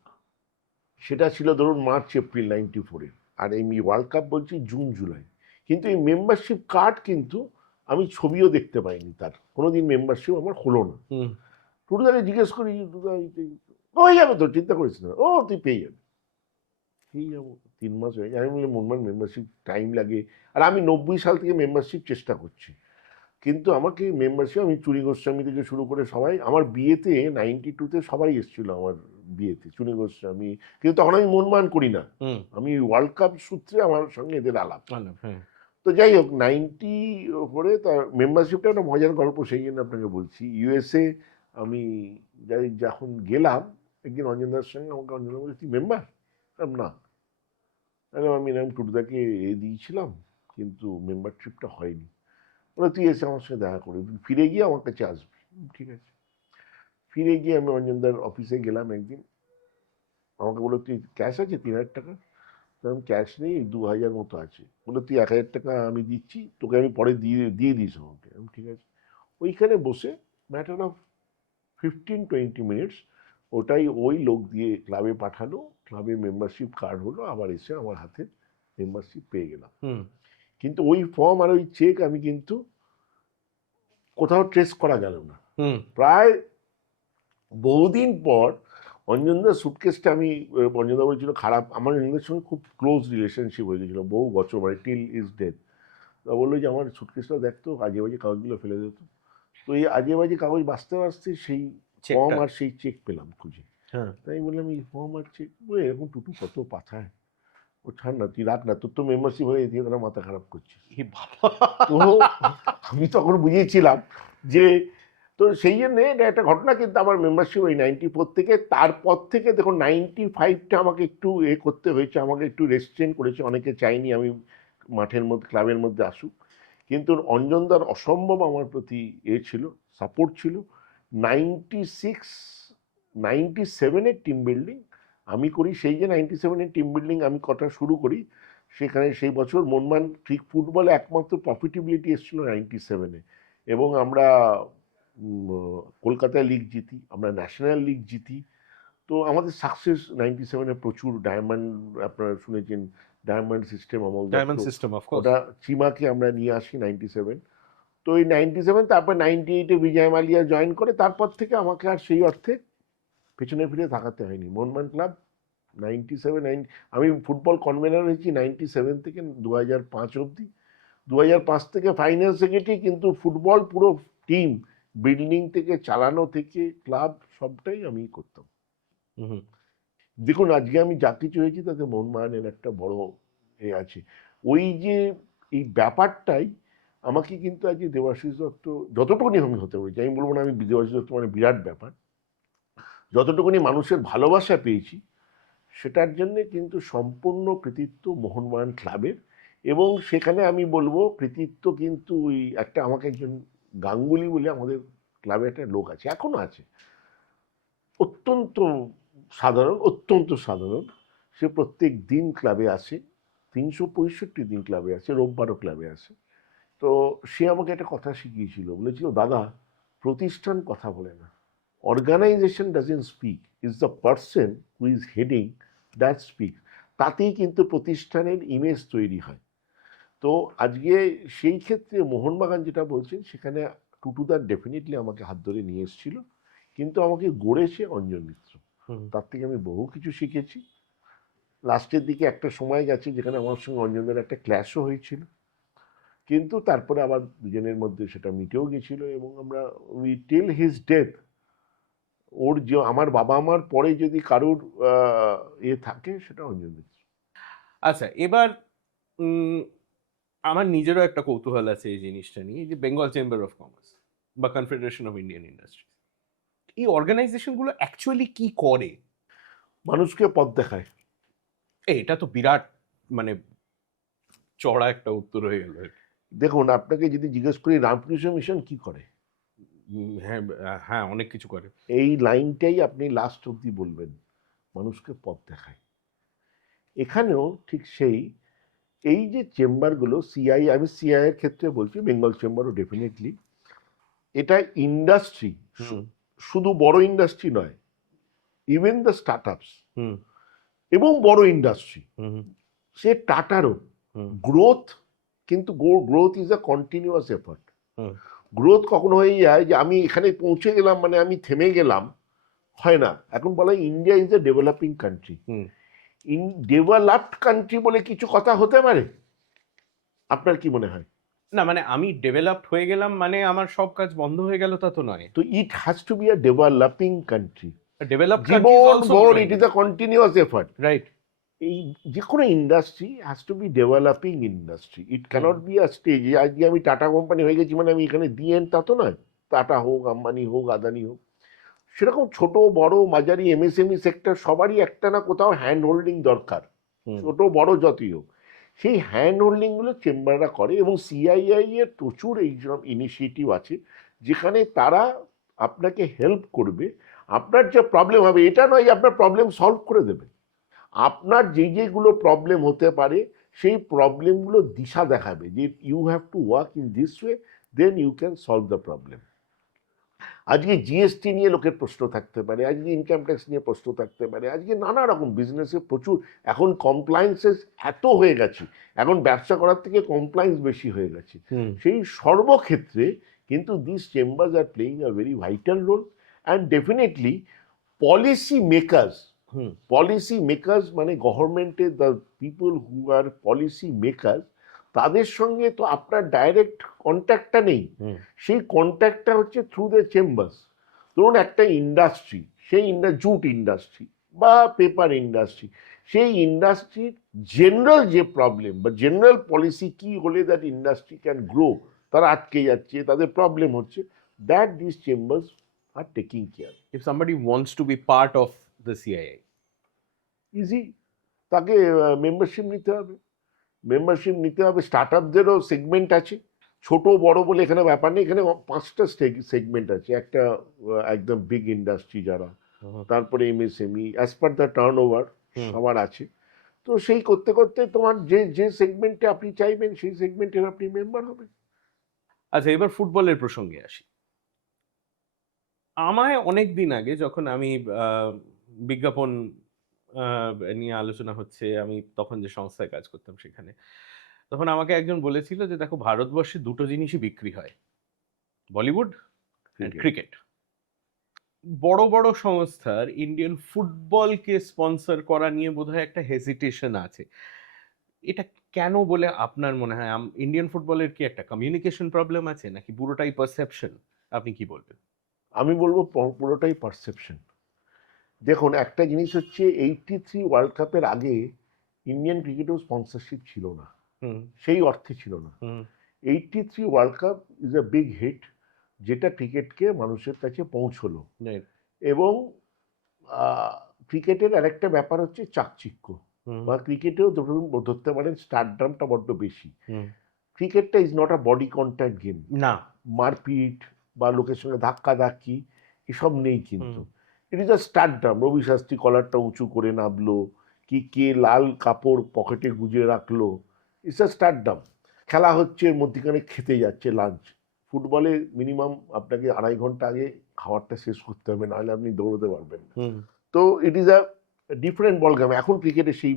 সেটা ছিল ধরুন মার্চ এপ্রিল 94-এ। আর এই ওয়ার্ল্ড কাপ বলছি জুন জুলাই। কিন্তু এই মেম্বারশিপ কার্ড কিন্তু আমি ছবিও দেখতে পাইনি, তার কোনোদিন মেম্বারশিপ আমার হলো না। টুটুদাকে জিজ্ঞেস করি, টুটুদা হয়ে যাবে তো, চিন্তা করিস না, ও তুই পেয়ে যাবে। পেয়ে যাবো, 3 মাস হয়ে যায়। আমি বললাম মোহনবাগান মেম্বারশিপ টাইম লাগে। আর আমি 90 সাল থেকে মেম্বারশিপ চেষ্টা করছি, কিন্তু আমাকে মেম্বারশিপ, আমি চুনি গোস্বামী থেকে শুরু করে সবাই, আমার বিয়েতে 92-তে সবাই এসেছিল আমার বিয়েতে, চুনি গোস্বামী। কিন্তু তখন আমি মোহনবাগান করি না, আমি ওয়ার্ল্ড কাপ সূত্রে আমার সঙ্গে এদের আলাপ। তো যাই হোক, 94 তার মেম্বারশিপটা একটা মজার গল্প, সেই জন্য আপনাকে বলছি। ইউএসএ আমি যখন গেলাম, একদিন অঞ্জনদার সঙ্গে আমাকে অঞ্জনদা বলছি তুই মেম্বার? না। আমি নাম টুটুদাকে দিয়েছিলাম, কিন্তু মেম্বারশিপটা হয়নি। ওরা তুই এসে আমার সঙ্গে দেখা করবি, ফিরে গিয়ে আমার কাছে আসবি। ঠিক আছে। ফিরে গিয়ে আমি অঞ্জনদার অফিসে গেলাম একদিন। আমাকে বললো তুই ক্যাশ আছে 3,000 টাকা? আমি ক্যাশ নেই, 2,000 মতো আছে। বললো তুই 1,000 টাকা আমি দিচ্ছি, তোকে আমি পরে দিয়ে দিস আমাকে। আমি ঠিক আছে। ওইখানে বসে ম্যাটার অফ 15-20 মিনিটস ওটাই ওই লোক দিয়ে ক্লাবে পাঠালো, ক্লাবে মেম্বারশিপ কার্ড হলো, আবার এসে আমার হাতে মেম্বারশিপ পেয়ে গেলাম। কিন্তু ওই ফর্ম আর ওই চেক আমি কিন্তু কোথাও ট্রেস করা গেল না। প্রায় বহুদিন পর অঞ্জনদার সুটকেসটা আমি, অঞ্জনদা বলছিল খারাপ, আমার অঞ্জনদার সঙ্গে খুব ক্লোজ রিলেশনশিপ হয়ে গেছিলো বহু বছর, মানে টিল ইজ ডেথ। তা বললো যে আমার সুটকেসটা দেখতো, আজে বাজে কাগজগুলো ফেলে দিত। তো এই আজে বাজে কাগজ বাঁচতে বাঁচতে সেই ফর্ম আর সেই চেক পেলাম খুঁজে। তাই বললাম এই ফর্ম আর চেক এরকম টুটু কত পাঠায়, ও ছাড় না, তুই রাখ না, তোর তো মেম্বারশিপ হয়ে দিয়ে তারা মাথা খারাপ করছে। তো আমি তখন বুঝিয়েছিলাম যে, তো সেই জন্যে এটা একটা ঘটনা। কিন্তু আমার মেম্বারশিপ ওই 94 থেকে, তারপর থেকে দেখুন 95টা আমাকে একটু করতে হয়েছে, আমাকে একটু রেস্ট্রেন করেছে, অনেকে চাইনি আমি মাঠের মধ্যে ক্লাবের মধ্যে আসুক। কিন্তু অঞ্জনদার অসম্ভব আমার প্রতি ছিল, সাপোর্ট ছিল। 97-এর টিম বিল্ডিং আমি করি। সেই যে 97-এর টিম বিল্ডিং আমি কটা শুরু করি, সেখানে সেই বছর মোহনবাগান ঠিক ফুটবলে একমাত্র প্রফিটেবিলিটি এসেছিল 97-এ। এবং আমরা কলকাতায় লিগ জিতি, আমরা ন্যাশনাল লিগ জিতি। তো আমাদের সাকসেস 97-এ প্রচুর। ডায়মন্ড আপনারা শুনেছেন, ডায়মন্ড সিস্টেম, ওটা চিমাকে আমরা নিয়ে আসি 97। তো এই 97, তারপর 98-এ বিজয় মালিয়া জয়েন করে। তারপর থেকে আমাকে আর সেই অর্থে পেছনে ফিরে তাকাতে হয়নি। মোহনবাগান ক্লাব 97, আমি ফুটবল কনভেনার হয়েছি 97 থেকে 2005 অবধি। 2005 থেকে ফাইনাল সেক্রেটারি, কিন্তু ফুটবল পুরো টিম বিল্ডিং থেকে চালানো থেকে ক্লাব সবটাই আমি করতাম। দেখুন আজকে আমি যা কিছু হয়েছি তাতে মোহনবাগানের একটা বড় আছে। ওই যে এই ব্যাপারটাই আমাকে কিন্তু আজকে দেবাশিস দত্ত যতটুকুনি আমি হতে পারছি, আমি বলবো না আমি দেবাশিস দত্ত মানে বিরাট ব্যাপার, যতটুকুনি মানুষের ভালোবাসা পেয়েছি সেটার জন্যে কিন্তু সম্পূর্ণ কৃতিত্ব মোহনবাগান ক্লাবের। এবং সেখানে আমি বলবো কৃতিত্ব কিন্তু ওই একটা আমাকে একজন গাঙ্গুলি বলে আমাদের ক্লাবে একটা লোক আছে, এখনো আছে, অত্যন্ত অত্যন্ত সাধারণ। সে প্রত্যেক দিন ক্লাবে আসে, 365 দিন ক্লাবে আসে, রোববারও ক্লাবে আসে। তো সে আমাকে একটা কথা শিখিয়েছিল, বলেছিল দাদা প্রতিষ্ঠান কথা বলে না, organisation doesn't speak, is the person who is heading that speak. তাতেই কিন্তু প্রতিষ্ঠানের ইমেজ তৈরি হয়। তো আজকে সেই ক্ষেত্রে মোহনবাগান যেটা বলছেন সেখানে টুটুদার ডেফিনেটলি আমাকে হাত ধরে নিয়ে এসেছিল, কিন্তু আমাকে গড়েছে অঞ্জন মিত্র। তার থেকে আমি বহু কিছু শিখেছি। লাস্টের দিকে একটা সময় গেছে যেখানে আমার সঙ্গে অঞ্জনদের একটা ক্ল্যাশও হয়েছিল, কিন্তু তারপরে আবার দুজনের মধ্যে সেটা মিটেও গেছিল এবং আমরা উই টিল হিজ ডেথ, ওর যে আমার বাবা মার পরে যদি কারোর থাকে সেটা অঞ্জন মিত্র। আচ্ছা, এবার আমার নিজেরও একটা কৌতূহল আছে এই জিনিসটা নিয়ে, যে বেঙ্গল চেম্বার অফ কমার্স বা কনফেডারেশন অফ ইন্ডিয়ান ইন্ডাস্ট্রি, এই অর্গানাইজেশনগুলো অ্যাকচুয়ালি কি করে? মানুষকে পথ দেখায়। এটা তো বিরাট মানে চড়া একটা উত্তর হয়ে গেল। দেখুন, আপনাকে যদি জিজ্ঞেস করি রামকৃষ্ণ মিশন কি করে, হ্যাঁ, হ্যাঁ, অনেক কিছু করে। এই লাইনটাই আপনি লাস্ট অব্দি বলবেন, মানুষকে পথ দেখায়। এখানেও ঠিক সেই, এই যে চেম্বারগুলো সিআই, আমি সিআই এর ক্ষেত্রে বলছি, বেঙ্গল চেম্বারও ডেফিনেটলি, এটা ইন্ডাস্ট্রি, শুধু বড় ইন্ডাস্ট্রি নয়, ইভেন দ্য স্টার্ট আপস এবং বড় ইন্ডাস্ট্রি, সে টাটারও গ্রোথ, কিন্তু growth is a continuous effort. Growth কখনো হয়ে যায় যে আমি এখানে পৌঁছে গেলাম মানে আমি থেমে গেলাম, হয় না। এখন বলা হয় India is a developing country. In developed country বলে কিছু কথা হতে পারে? আপনার কি মনে হয়? না, মানে আমি ডেভেলপড হয়ে গেলাম মানে আমার সব কাজ বন্ধ হয়ে গেল তা তো নয়। তো it has to be a developing country. Developed জীবন ভর it is a continuous effort. Right. এই যে কোনো industry has to be developing industry, it cannot be a stage. আজকে আমি টাটা কোম্পানি হয়ে গেছি মানে আমি এখানে দি এন্ড, তা তো নয়। টাটা হোক, আম্বানি হোক, আদানি হোক, সেরকম ছোট বড় মাঝারি এমএসএমই সেক্টর সবারই একটা না কোথাও হ্যান্ড হোল্ডিং দরকার, ছোট বড় যতই হোক। সেই হ্যান্ড হোল্ডিংগুলো চেম্বাররা করে এবং সিআইআই এর প্রচুর এইসব ইনিশিয়েটিভ আছে যেখানে তারা আপনাকে হেল্প করবে। আপনার যে প্রবলেম হবে এটা নয় যে আপনার প্রবলেম সলভ করে দেবে, আপনার যেগুলো প্রবলেম হতে পারে সেই প্রবলেমগুলো দিশা দেখাবে যে you have to work in this way, then you can solve the problem. আজকে জিএসটি নিয়ে লোকের প্রশ্ন থাকতে পারে, আজকে ইনকাম ট্যাক্স নিয়ে প্রশ্ন থাকতে পারে, আজকে নানা রকম বিজনেসে প্রচুর এখন কমপ্লায়েন্সেস এত হয়ে গেছে, এখন ব্যবসা করার থেকে কমপ্লায়েন্স বেশি হয়ে গেছে। সেই সর্বক্ষেত্রে কিন্তু this chambers are playing a very vital role. And definitely policy makers মানে গভর্নমেন্টের the people who are policy makers, তাদের সঙ্গে তো আপনার ডাইরেক্ট কন্ট্যাক্টটা নেই, সেই কন্ট্যাক্টটা হচ্ছে থ্রু দ্য চেম্বার্স। ধরুন একটা ইন্ডাস্ট্রি, সেই জুট ইন্ডাস্ট্রি বা পেপার ইন্ডাস্ট্রি, সেই ইন্ডাস্ট্রির জেনারেল যে প্রবলেম বা জেনারেল পলিসি কি হলে দ্যাট ইন্ডাস্ট্রি ক্যান গ্রো, তারা আটকে যাচ্ছে, তাদের প্রবলেম হচ্ছে, that this chambers are taking care. If somebody wants to be part of the CII, easy, তাকে মেম্বারশিপ নিতে হবে। মেম্বারশিপ নিতে হবে। স্টার্ট আপদেরও সেগমেন্ট আছে, ছোট বড় বলে এখানে ব্যাপার নেই, এখানে 5টা সেগমেন্ট আছে। একটা একদম বিগ ইন্ডাস্ট্রি যারা, তারপরে MSME, as per the turn over সবার আছে। তো সেই করতে করতে তোমার যে যে সেগমেন্টে আপনি চাইবেন সেই সেগমেন্টের আপনি মেম্বার হবেন। আচ্ছা, এবার ফুটবলের প্রসঙ্গে আসি। আমায় অনেক দিন আগে যখন আমি বিজ্ঞাপন নিয়ে আলোচনা হচ্ছে, আমি তখন যে সংস্থায় কাজ করতাম সেখানে, তখন আমাকে একজন বলেছিল যে দেখো ভারতবর্ষে দুটো জিনিসই বিক্রি হয়, বলিউড অ্যান্ড ক্রিকেট। বড় বড় সংস্থার ইন্ডিয়ান ফুটবলকে স্পন্সর করা নিয়ে বোধহয় একটা হেজিটেশন আছে। এটা কেন বলে আপনার মনে হয়? ইন্ডিয়ান ফুটবলের কি একটা কমিউনিকেশন প্রবলেম আছে নাকি পুরোটাই পারসেপশন? আপনি কি বলবেন? আমি বলবো পুরোটাই পারসেপশন। দেখুন, একটা জিনিস হচ্ছে 83 ওয়ার্ল্ড কাপের আগে ইন্ডিয়ান ক্রিকেটেও স্পন্সরশিপ ছিল না। হুম সেই অর্থে ছিল না। Hmm 83 world cup is a big hit, যেটা ক্রিকেটকে মানুষের কাছে পৌঁছলো। right, এবং ক্রিকেটের আরেকটা ব্যাপার হচ্ছে চাকচিক্য, হুম বা ক্রিকেটেও ধরুন ধরতে পারেন স্টারডামটা বড্ড বেশি। হুম ক্রিকেটটা is not a body contact game. না মারপিট বা লোকের সঙ্গে ধাক্কাধাক্কি এসব নেই হুম কিন্তু। It is a stardom. Ravi Shastri কলারটা উঁচু করে নামলো, কি কে লাল কাপড় পকেটে গুজে রাখলো, ইটস আ স্টারডাম। খেলা হচ্ছে, মধ্যিখানে খেতে যাচ্ছে লাঞ্চ। ফুটবলে মিনিমাম আপনাকে 2.5 ঘন্টা আগে খাবারটা শেষ করতে হবে, নাহলে আপনি দৌড়তে পারবেন না। হুম তো ইট is a different ball game. এখন ক্রিকেটে সেই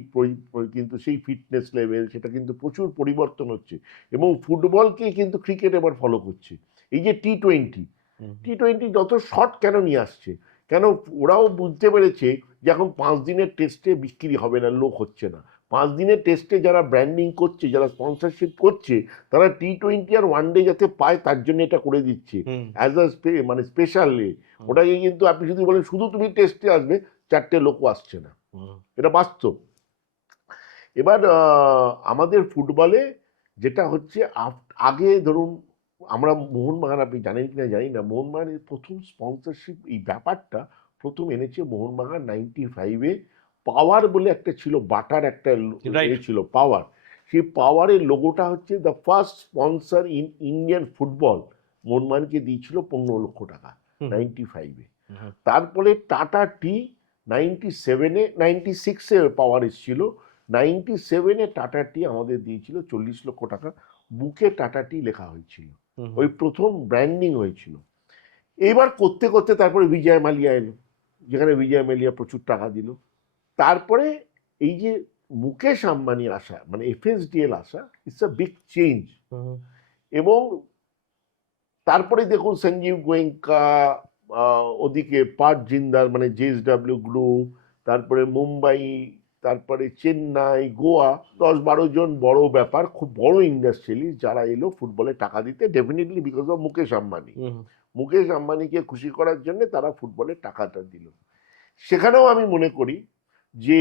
কিন্তু সেই ফিটনেস লেভেল সেটা কিন্তু প্রচুর পরিবর্তন হচ্ছে, এবং ফুটবলকে কিন্তু ক্রিকেট এবার ফলো করছে। এই যে T20, হুম T20 যত শর্ট কেন নিয়ে আসছে, কেন ওরাও বুঝতে পেরেছে যে এখন 5 দিনের টেস্টে বিক্রি হবে না, লোক হচ্ছে না। 5 দিনের টেস্টে যারা ব্র্যান্ডিং করছে, যারা স্পন্সরশিপ করছে, তারা T20 আর ওয়ানডে যাতে পায় তার জন্য এটা করে দিচ্ছে হুম অ্যাজ আ মানে স্পেশাল এ। ওটাকে কিন্তু আপনি যদি বলেন শুধু তুমি টেস্টে আসবে, 4টে লোকও আসছে না, হুম এটা বাস্তব। এবার আমাদের ফুটবলে যেটা হচ্ছে, আগে ধরুন আমরা মোহনবাগান, আপনি জানেন কিনা জানি না, মোহনবাগানের প্রথম স্পন্সরশিপ এই ব্যাপারটা প্রথম এনেছে মোহনবাগান 95-এ। পাওয়ার বলে একটা ছিল, বাটার একটা Right. ছিল পাওয়ার। সেই পাওয়ারের লোগোটা হচ্ছে the first sponsor in Indian football. মোহনবাগানকে দিয়েছিল 15 লক্ষ টাকা হুম 95-এ। হুম তারপরে টাটা টি 97-এ, 96-এ পাওয়ার এসেছিল, 97-এ টাটা টি আমাদের দিয়েছিল 40 লক্ষ টাকা। বুকে টাটা টি লেখা হয়েছিল, হুম ওই প্রথম ব্র্যান্ডিং হয়েছিল। এইবার করতে করতে তারপরে বিজয় মালিয়া এলো, যেখানে বিজয় মালিয়া প্রচুর টাকা দিল। তারপরে এই যে মুকেশ আম্বানি আসা, মানে FSDL আসা, ইটস আ বিগ চেঞ্জ। হুম এবং তারপরে দেখুন সঞ্জীব গোয়েঙ্কা, ওদিকে পার্থ জিন্দাল মানে JSW গ্রুপ, তারপরে মুম্বাই, তারপরে চেন্নাই, গোয়া, 10-12 জন বড় ব্যাপার, খুব বড় ইন্ডাস্ট্রিয়ালিস্ট যারা এলো ফুটবলে টাকা দিতে, definitely because of Mukesh Ambani. হুম মুকেশ আম্বানিকে খুশি করার জন্য তারা ফুটবলে টাকাটা দিল। সেখানেও আমি মনে করি যে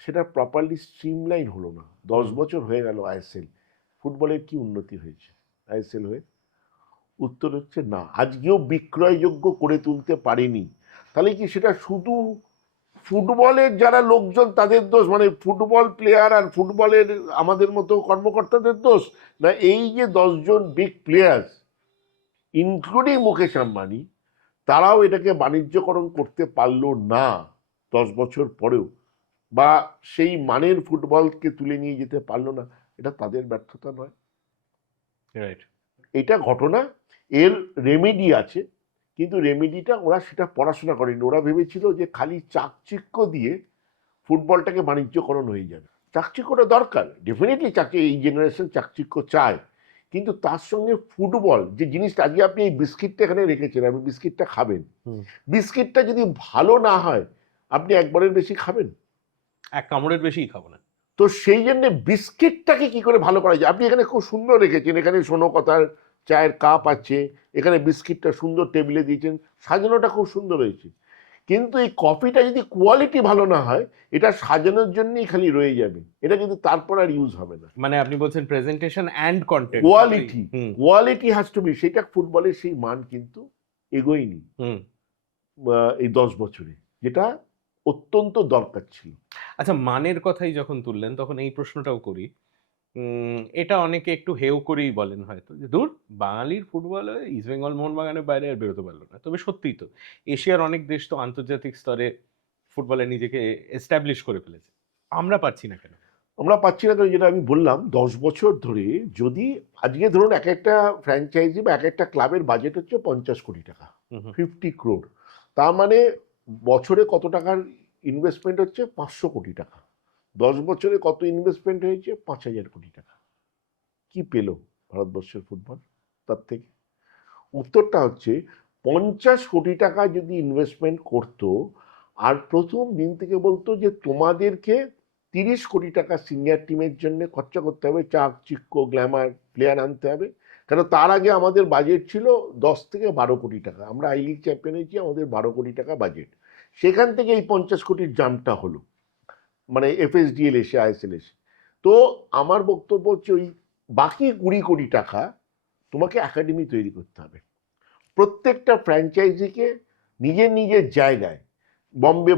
সেটা প্রপারলি স্ট্রিমলাইন হলো না। 10 বছর হয়ে গেল ISL, ফুটবলের কি উন্নতি হয়েছে ISL হয়ে? উত্তর হচ্ছে না, আজকেও বিক্রয়যোগ্য করে তুলতে পারেনি। তাহলে কি সেটা শুধু ফুটবলের যারা লোকজন তাদের দোষ, মানে ফুটবল প্লেয়ার আর ফুটবলের আমাদের মতো কর্মকর্তাদের দোষ, না এই যে 10 জন big players including Mukesh Ambani, তারাও এটাকে বাণিজ্যকরণ করতে পারলো না 10 বছর পরেও, বা সেই মানের ফুটবলকে তুলে নিয়ে যেতে পারলো না? এটা তাদের ব্যর্থতা নয়, রাইট এটা ঘটনা। এর রেমেডি আছে, কিন্তু রেমেডিটা ওরা সেটা পড়াশোনা করেনি। ওরা ভেবেছিল যে খালি চাকচিক্য দিয়ে ফুটবলটাকে বাণিজ্যকরণ হয়ে যাবে। চাকচিক্যটা দরকার, ডেফিনেটলি এই জেনারেশন চাকচিক্য চায়, কিন্তু তার সঙ্গে ফুটবল যে জিনিসটা, আজকে আপনি এই বিস্কিটটা এখানে রেখেছেন, আপনি বিস্কিটটা খাবেন, হুম বিস্কিটটা যদি ভালো না হয় আপনি একবারের বেশি খাবেন? এক কামড়ের বেশিই খাবো না তো সেই জন্য বিস্কিটটাকে কি করে ভালো করা যায়, আপনি এখানে খুব সুন্দর রেখেছেন, এখানে শোনো কথার চায়ের কাপ আছে, এখানে বিস্কিটটা সুন্দর টেবিলে দিয়েছেন, সাজানোটা খুব সুন্দর হয়েছে, কিন্তু এই কফিটা যদি কোয়ালিটি ভালো না হয়, এটা সাজানোর জন্যই খালি রয়ে যাবে, এটা কিন্তু তারপর আর ইউজ হবে না। মানে আপনি বলছেন presentation and content quality, hmm quality has to be, সেটা ফুটবলের সেই মান কিন্তু এগোয়নি হুম এই 10 বছরে, যেটা অত্যন্ত দরকার ছিল। আচ্ছা মানের কথাই যখন তুললেন তখন এই প্রশ্নটাও করি এটা অনেকে একটু হেও করেই বলেন হয়তো যে দূর বাঙালির ফুটবলে ইস্ট বেঙ্গল মোহনবাগানের বাইরে আর বেরোতে পারলো না তবে সত্যিই তো এশিয়ার অনেক দেশ তো আন্তর্জাতিক স্তরে ফুটবলে নিজেকে এস্টাবলিশ করে ফেলেছে আমরা পারছি না কেন আমরা পাচ্ছি না, কারণ যেটা আমি বললাম 10 বছর ধরে, যদি আজকে ধরুন এক একটা ফ্র্যাঞ্চাইজি বা এক একটা ক্লাবের বাজেট হচ্ছে 50 কোটি টাকা, হুম হুম 50 crore, তার মানে বছরে কত টাকার ইনভেস্টমেন্ট হচ্ছে? 500 কোটি টাকা। 10 বছরে কত ইনভেস্টমেন্ট হয়েছে? 5,000 কোটি টাকা। কি পেল ভারতবর্ষের ফুটবল তার থেকে? উত্তরটা হচ্ছে 50 কোটি টাকা যদি ইনভেস্টমেন্ট করতো, আর প্রথম দিন থেকে বলতো যে তোমাদেরকে 30 কোটি টাকা সিনিয়র টিমের জন্য খরচা করতে হবে, চাকচিক্য গ্ল্যামার প্লেয়ার আনতে হবে, কেন তার আগে আমাদের বাজেট ছিল 10 থেকে 12 কোটি টাকা, আমরা আই লিগ চ্যাম্পিয়ন হয়েছি, আমাদের 12 কোটি টাকা বাজেট, সেখান থেকে এই 50 কোটির জাম্পটা হলো, মানে FSDL এসে ISL এসে। তো তো আমার বক্তব্য হচ্ছে ওই বাকি 20 কোটি টাকা তোমাকে একাডেমি তৈরি করতে হবে। প্রত্যেকটা ফ্র্যাঞ্চাইজিকে নিজের নিজের জায়গায়,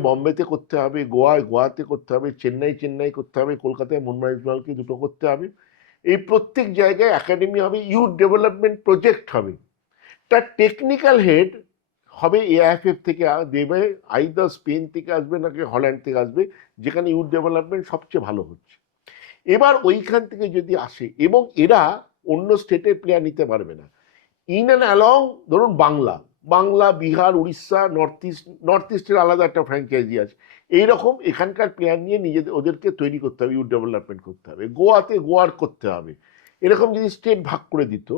বম্বেতে করতে হবে, গোয়াতে করতে হবে, চেন্নাই করতে হবে, কলকাতায় মুম্বাই ইসমাইলকে দুটো করতে হবে। এই প্রত্যেক জায়গায় একাডেমি হবে, ইউথ ডেভেলপমেন্ট প্রজেক্ট হবে। তার টেকনিক্যাল হেড হবে এআইএফএফ থেকে দেবে, আইদার স্পেন থেকে আসবে নাকি হল্যান্ড থেকে আসবে, যেখানে ইউথ ডেভেলপমেন্ট সবচেয়ে ভালো হচ্ছে। এবার ওইখান থেকে যদি আসে, এবং এরা অন্য স্টেটের প্লেয়ার নিতে পারবে না, ইন অ্যান্ড অ্যালং ধরুন বাংলা, বিহার, উড়িষ্যা, নর্থ ইস্টের আলাদা একটা ফ্র্যাঞ্চাইজি আছে, এইরকম এখানকার প্লেয়ার নিয়ে নিজেদের ওদেরকে তৈরি করতে হবে, ইউথ ডেভেলপমেন্ট করতে হবে, গোয়ার করতে হবে। এরকম যদি স্টেট ভাগ করে দিত,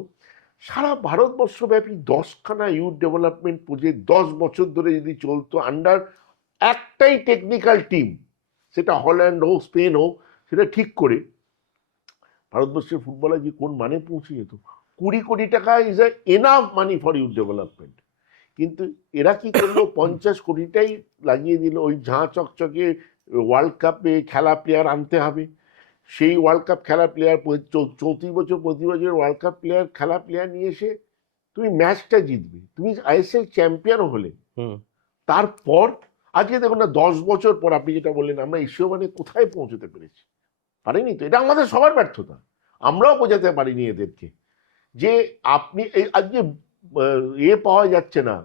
সারা ভারতবর্ষব্যাপী 10খানা ইউথ ডেভেলপমেন্ট প্রজেক্ট 10 বছর ধরে যদি চলতো, আন্ডার একটাই টেকনিক্যাল টিম, সেটা হল্যান্ড হোক, স্পেন হোক, সেটা ঠিক করে ভারতবর্ষের ফুটবলার যে কোন মানে পৌঁছে যেত। 20 কোটি টাকা is a enough money for youth development. কিন্তু এরা কি করলো, 50 কোটিটাই লাগিয়ে দিল ওই ঝাঁ চকচকে ওয়ার্ল্ড কাপে খেলা প্লেয়ার আনতে হবে। সেই ওয়ার্ল্ড কাপ খেলা প্লেয়ার 34 বছর, প্রতি বছর ওয়ার্ল্ড কাপ খেলা প্লেয়ার নিয়ে এসে তুমি ম্যাচটা জিতবে, তুমি আইএসএল চ্যাম্পিয়ন হলে। তারপর আজকে দেখুন না, 10 বছর পর আপনি যেটা বললেন, আমরা এশীয় মানে কোথায় পৌঁছতে পেরেছি? পারিনি তো, এটা আমাদের সবার ব্যর্থতা। আমরাও বোঝাতে পারিনি এদেরকে যে আপনি এই আজকে পাওয়া যাচ্ছে না,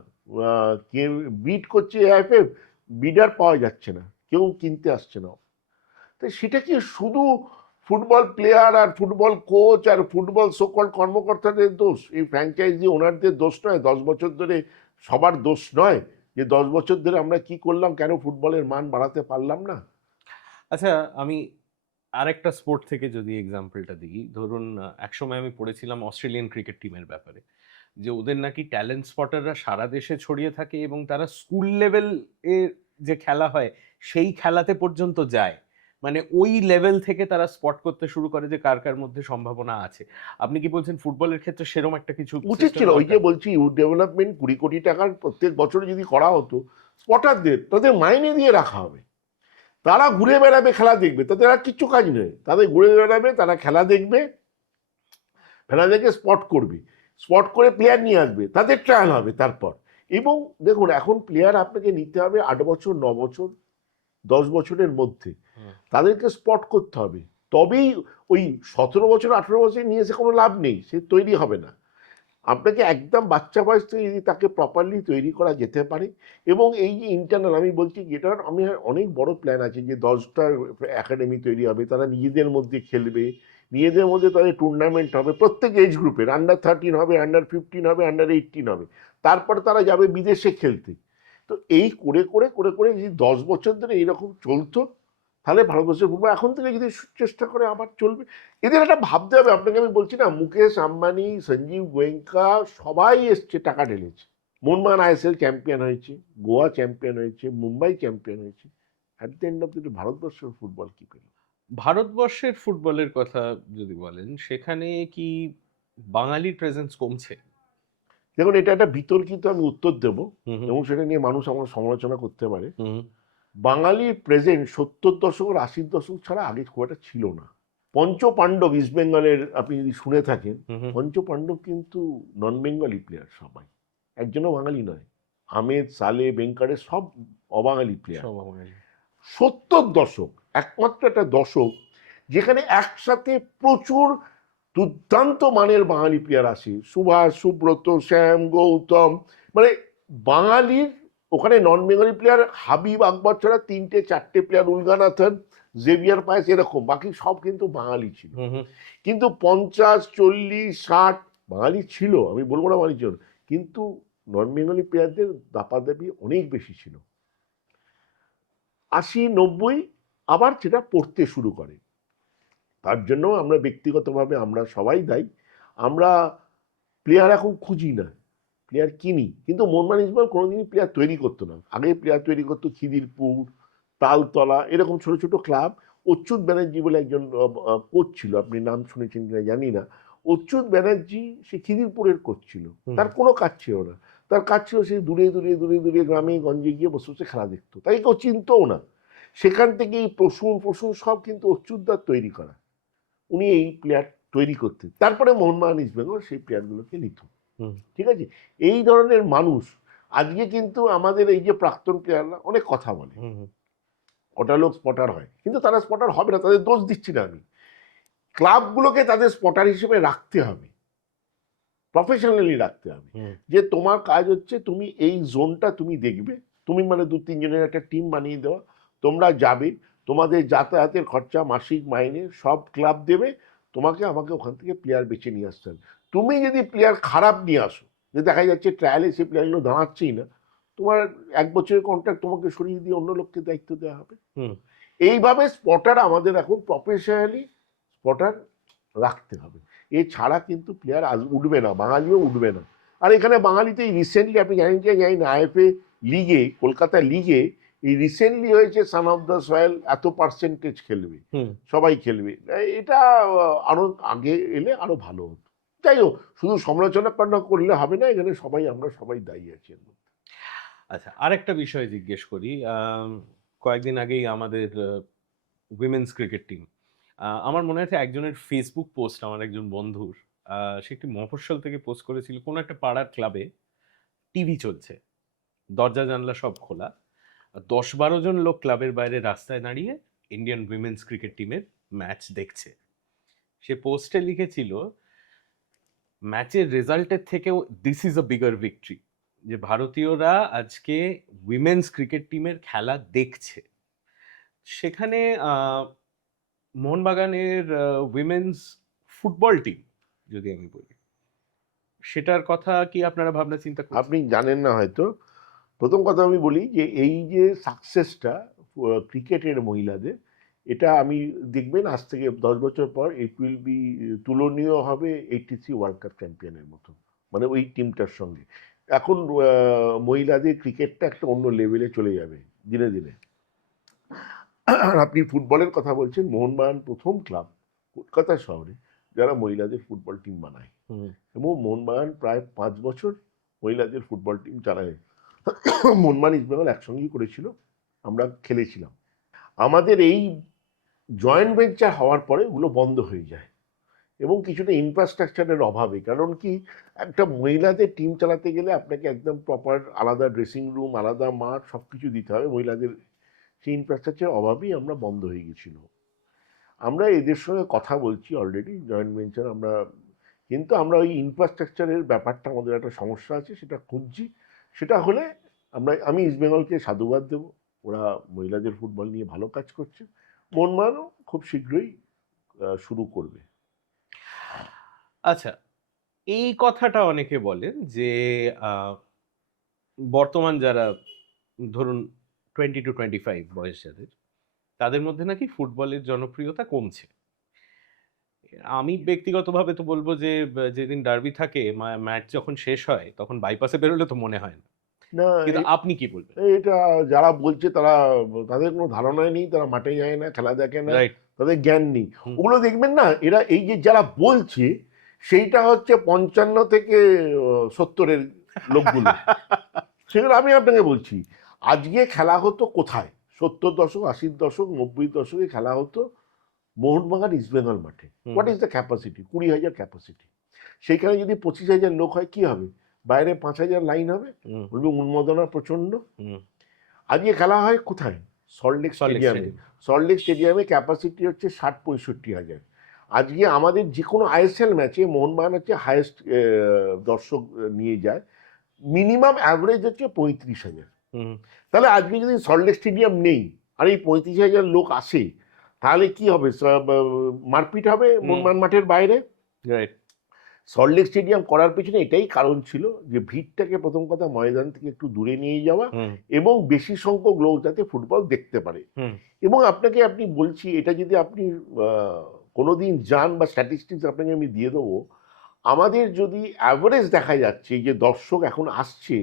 কে বিড করছে এআইএফএফ, বিডার পাওয়া যাচ্ছে না, কেউ কিনতে আসছে না। তো সেটা কি শুধু ফুটবল প্লেয়ার আর ফুটবল কোচ আর ফুটবল সকল কর্মকর্তাদের দোষ, এই ফ্র্যাঞ্চাইজি ওনারদের দোষ নয়? 10 বছর ধরে সবার দোষ নয় যে 10 বছর ধরে আমরা কি করলাম, কেন ফুটবলের মান বাড়াতে পারলাম না? আচ্ছা, আমি আরেকটা স্পোর্ট থেকে যদি এক্সাম্পলটা দিই, ধরুন একসময় আমি পড়েছিলাম অস্ট্রেলিয়ান ক্রিকেট টিমের ব্যাপারে, যে ওদের নাকি ট্যালেন্ট স্পটাররা সারা দেশে ছড়িয়ে থাকে এবং তারা স্কুল লেভেল এর যে খেলা হয় সেই খেলাতে পর্যন্ত যায়, মানে ওই লেভেল থেকে তারা স্পট করতে শুরু করে যে কার কার মধ্যে সম্ভাবনা আছে। আপনি কি বলছেন ফুটবলের ক্ষেত্রে সেরকম একটা কিছু উচিত ছিল? ওই যে বলছি, ইউথ ডেভেলপমেন্ট 20 কোটি টাকার প্রত্যেক বছরে যদি করা হতো, স্পটারদের তাদের মাইনে দিয়ে রাখা হবে, তারা ঘুরে বেড়াবে, খেলা দেখবে, তাদের আর কিচ্ছু কাজ নেই, তাদের ঘুরে বেড়াবে, তারা খেলা দেখবে, খেলা দেখে স্পট করবে, স্পট করে প্লেয়ার নিয়ে আসবে, তাদের ট্রায়াল হবে তারপর। এবং দেখুন, এখন প্লেয়ার আপনাকে নিতে হবে 8 বছর, 9 বছর, 10 বছরের মধ্যে, তাদেরকে স্পট করতে হবে, তবেই ওই 17 বছর 18 বছর নিয়ে এসে কোনো লাভ নেই, সে তৈরি হবে না। আপনাকে একদম বাচ্চা বয়স থেকে যদি তাকে প্রপারলি তৈরি করা যেতে পারে, এবং এই যে ইন্টারনাল, আমি বলছি যেটার আমি অনেক বড় প্ল্যান আছে, যে 10টা একাডেমি তৈরি হবে, তারা নিজেদের মধ্যে খেলবে, নিজেদের মধ্যে তাদের টুর্নামেন্ট হবে, প্রত্যেক এজ গ্রুপের, আন্ডার 13 হবে, আন্ডার 15 হবে, আন্ডার 18 হবে, তারপর তারা যাবে বিদেশে খেলতে। তো এই করে করে করে করে যদি 10 বছর ধরে এইরকম চলতো, তাহলে ভারতবর্ষের ফুটবল এখন থেকে যদি চেষ্টা করে আবার চলবে। এদের একটা ভাবতে হবে, আপনাকে আমি বলছি না, মুকেশ আম্বানি, সঞ্জীব গোয়েঙ্কা সবাই এসছে, টাকা ঢেলেছে, মোহনবাগান আইএসএল চ্যাম্পিয়ন হয়েছে, গোয়া চ্যাম্পিয়ন হয়েছে, মুম্বাই চ্যাম্পিয়ন হয়েছে। At the end of the day ভারতবর্ষের ফুটবল কি পেল? ভারতবর্ষের ফুটবলের কথা যদি বলেন, সেখানে কি বাঙালির প্রেজেন্স কমছে? দেখুন, এটা একটা বিতর্কিত আমি উত্তর দেবো, এবং সেটা নিয়ে মানুষ আমার সমালোচনা করতে পারে। বাঙালির প্রেজেন্ট 70 দশক 80 দশক ছাড়া আগে খুব একটা ছিল না। পঞ্চপাণ্ডব ইস্ট বেঙ্গলের আপনি যদি শুনে থাকেন, পঞ্চপাণ্ডব কিন্তু নন বেঙ্গলি প্লেয়ার সবাই, একজনও বাঙালি নয়। আহমেদ, সালে, বেঙ্কারের সব অবাঙালি প্লেয়ার। 70 দশক একমাত্র একটা দশক যেখানে একসাথে প্রচুর দুর্দান্ত মানের বাঙালি প্লেয়ার আসে, সুভাষ, সুব্রত, শ্যাম, গৌতম, মানে বাঙালির ওখানে নন বেঙ্গলি প্লেয়ার হাবিব আকবর ছাড়া 3-4টে প্লেয়ার, উলগানাথন, জেভিয়ার পায়েস, এরকম, বাকি সব কিন্তু বাঙালি ছিল। কিন্তু 50, 40, 60 বাঙালি ছিল, আমি বলবো না বাঙালি ছিল, কিন্তু নন বেঙ্গলি প্লেয়ারদের দাপাদাপি অনেক বেশি ছিল। 80, 90 আবার সেটা পড়তে শুরু করে। তার জন্য আমরা ব্যক্তিগতভাবে আমরা সবাই দায়ী। আমরা প্লেয়ার এখন খুঁজি না, প্লেয়ার কিনি। কিন্তু মোহনবাগান ইস্টবেঙ্গল কোনোদিনই প্লেয়ার তৈরি করতো না। আগে প্লেয়ার তৈরি করতো খিদিরপুর, তালতলা, এরকম ছোট ছোট ক্লাব। অচ্যুত ব্যানার্জি বলে একজন কোচ ছিল, আপনি নাম শুনেছেন কিনা জানি না। অচ্যুত ব্যানার্জি সে খিদিরপুরের কোচ ছিল, তার কোনো কাজ ছিল না। তার কাজ ছিল সে দূরে দূরে দূরে দূরে গ্রামে গঞ্জে গিয়ে বসে বসে খেলা দেখতো, তাই কেউ চিনতও না। সেখান থেকেই প্রসূন সব কিন্তু অচ্যুতদার তৈরি করা। উনি এই প্লেয়ার তৈরি করতেন, তারপরে মোহনবাগান ইস্ট বেঙ্গল সেই প্লেয়ারগুলোকে নিত। ঠিক আছে, এই ধরনের মানুষ আজকে কিন্তু আমাদের এই যে প্রাক্তন প্লেয়াররা অনেক কথা বলে, ওটা লোক স্পটার হয়, কিন্তু তারা স্পটার হবে না, তাদের দোষ দিচ্ছি না আমি। ক্লাবগুলোকে তাদের স্পটার হিসেবে রাখতে হবে, প্রফেশনালি রাখতে হবে, যে তোমার কাজ হচ্ছে তুমি এই জোনটা তুমি দেখবে, তুমি মানে 2-3 জনের একটা টিম বানিয়ে দেওয়া, তোমরা যাবে, তোমাদের যাতায়াতের খরচা মাসিক মাইনে সব ক্লাব দেবে, তোমাকে আমাকে ওখান থেকে প্লেয়ার বেছে নিয়ে আসতে হবে। তুমি যদি প্লেয়ার খারাপ নিয়ে আসো, যে দেখা যাচ্ছে ট্রায়ালে সেই প্লেয়ারগুলো দাঁড়াচ্ছেই না, তোমার 1 বছরের কন্ট্রাক্ট তোমাকে সরিয়ে দিয়ে অন্য লোককে দায়িত্ব দেওয়া হবে। এইভাবে স্পটার আমাদের এখন প্রফেশনালি স্পটার রাখতে হবে, এছাড়া কিন্তু প্লেয়ার উঠবে না, বাঙালিও উঠবে না। আর এখানে বাঙালিতে রিসেন্টলি আপনি জানেন যে জানি না, আইএফএ লিগে, কলকাতা লিগে এই রিসেন্টলি হয়েছে সান অফ দ্য সয়েল, এত পার্সেন্টেজ খেলবে, সবাই খেলবে, এটা আরো আগে এলে আরো ভালো হতো। যাই হোক, শুধু সমালোচনা করলে হবে না, এখানে আমরা সবাই দায়ী আছি। আচ্ছা, আরেকটা বিষয় জিজ্ঞেস করি। কয়েকদিন আগেই আমাদের উইমেন্স ক্রিকেট টিম, আমার মনে আছে একজনের ফেসবুক পোস্ট, আমার একজন বন্ধুর, সে একটি মফস্বল থেকে পোস্ট করেছিল, কোনো একটা পাড়ার ক্লাবে টিভি চলছে, দরজা জানলা সব খোলা, 10-12 জন লোক ক্লাবের বাইরে রাস্তায় দাঁড়িয়ে ইন্ডিয়ান উইমেন্স ক্রিকেট টিমের ম্যাচ দেখছে। সে পোস্টে লিখেছিল, ম্যাচের রেজাল্টের থেকেও this is a bigger victory, যে ভারতীয়রা আজকে উইমেন্স ক্রিকেট টিমের খেলা দেখছে। সেখানে মোহনবাগানের উইমেন্স ফুটবল টিম যদি আমি বলি, সেটার কথা কি আপনারা ভাবনা চিন্তা করছেন? আপনি জানেন না হয়তো, প্রথম কথা আমি বলি যে এই যে সাকসেসটা ক্রিকেটের মহিলাদের, এটা আমি দেখবেন আজ থেকে 10 বছর পর ইট উইল বি তুলনীয় হবে 83 ওয়ার্ল্ড কাপ চ্যাম্পিয়নের মতো, মানে ওই টিমটার সঙ্গে। এখন মহিলাদের ক্রিকেটটা একটা অন্য লেভেলে চলে যাবে দিনে দিনে। আর আপনি ফুটবলের কথা বলছেন, মোহনবাগান প্রথম ক্লাব কলকাতা শহরে যারা মহিলাদের ফুটবল টিম বানায়, এবং মোহনবাগান প্রায় 5 বছর মহিলাদের ফুটবল টিম চালায়। মোহনবাগান ইস্ট বেঙ্গল একসঙ্গেই করেছিল, আমরা খেলেছিলাম। আমাদের এই জয়েন্ট ভেঞ্চার হওয়ার পরে ওগুলো বন্ধ হয়ে যায়, এবং কিছুটা ইনফ্রাস্ট্রাকচারের অভাবে। কারণ কি, একটা মহিলাদের টিম চালাতে গেলে আপনাকে একদম প্রপার আলাদা ড্রেসিং রুম, আলাদা মাঠ, সব কিছু দিতে হবে। মহিলাদের সেই ইনফ্রাস্ট্রাকচার অভাবেই আমরা বন্ধ হয়ে গেছিল। আমরা এদের সঙ্গে কথা বলছি অলরেডি, জয়েন্ট ভেঞ্চার আমরা, কিন্তু আমরা ওই ইনফ্রাস্ট্রাকচারের ব্যাপারটা আমাদের একটা সমস্যা আছে, সেটা খুঁজছি। সেটা হলে আমি ইস্ট বেঙ্গলকে সাধুবাদ দেব, ওরা মহিলাদের ফুটবল নিয়ে ভালো কাজ করছে। মোহনবাগানও খুব শীঘ্রই শুরু করবে। আচ্ছা, এই কথাটা অনেকে বলেন যে বর্তমান যারা ধরুন 20 to 25 বয়স যাদের, তাদের মধ্যে নাকি ফুটবলের জনপ্রিয়তা কমছে। আমি ব্যক্তিগতভাবে তো বলবো যে যেদিন ডার্বি থাকে, ম্যাচ যখন শেষ হয়, তখন বাইপাসে বেরোলে তো মনে হয় না। না, কিন্তু আপনি কি বলবেন? এটা যারা বলছে তাদের কোনো ধারণাই নেই, তারা মাঠে যায় না, খেলা দেখে না, রাইট। তাদের জ্ঞান নেই। ওগুলো দেখবেন না, এরা এই যে যারা বলছে, সেইটা হচ্ছে 55 থেকে 70-এর লোকগুলো। সেগুলো আমি আপনাকে বলছি, আজকে খেলা হতো কোথায়? 70 দশক, 80 দশক, 90 দশকে খেলা হতো মোহনবাগান ইস্ট বেঙ্গল মাঠে। What is the capacity? 20,000 capacity. সেইখানে যদি 25,000 লোক হয়, কি হবে? বাইরে 5,000 লাইন হবে, বলবে উন্মাদনা প্রচন্ড। আজকে খেলা হয় কোথায়? সল্টলেক স্টেডিয়ামে। সল্টলেক স্টেডিয়ামে ক্যাপাসিটি হচ্ছে 60-65,000। আজকে আমাদের যে কোনো আইএসএল ম্যাচে মোহনবাগান হচ্ছে হায়েস্ট দর্শক নিয়ে যায়, মিনিমাম অ্যাভারেজ হচ্ছে 35,000। তাহলে আজকে যদি সল্টলেক স্টেডিয়াম নেই আর এই 35,000 লোক আসে, তাহলে কি হবে? মারপিট হবে মোহনবাগান মাঠের বাইরে। সল্টলেক স্টেডিয়াম করার পেছনে এটাই কারণ ছিল, যে ভিড়টাকে প্রথম কথা ময়দান থেকে একটু দূরে নিয়ে যাওয়া, এবং বেশি সংখ্যক লোক যাতে ফুটবল দেখতে পারে। এবং আপনি বলছি, এটা যদি আপনি কোনোদিন যান, বা স্ট্যাটিস্টিক্স আপনাকে আমি দিয়ে দেবো, আমাদের যদি অ্যাভারেজ দেখা যাচ্ছে যে দর্শক এখন আসছে,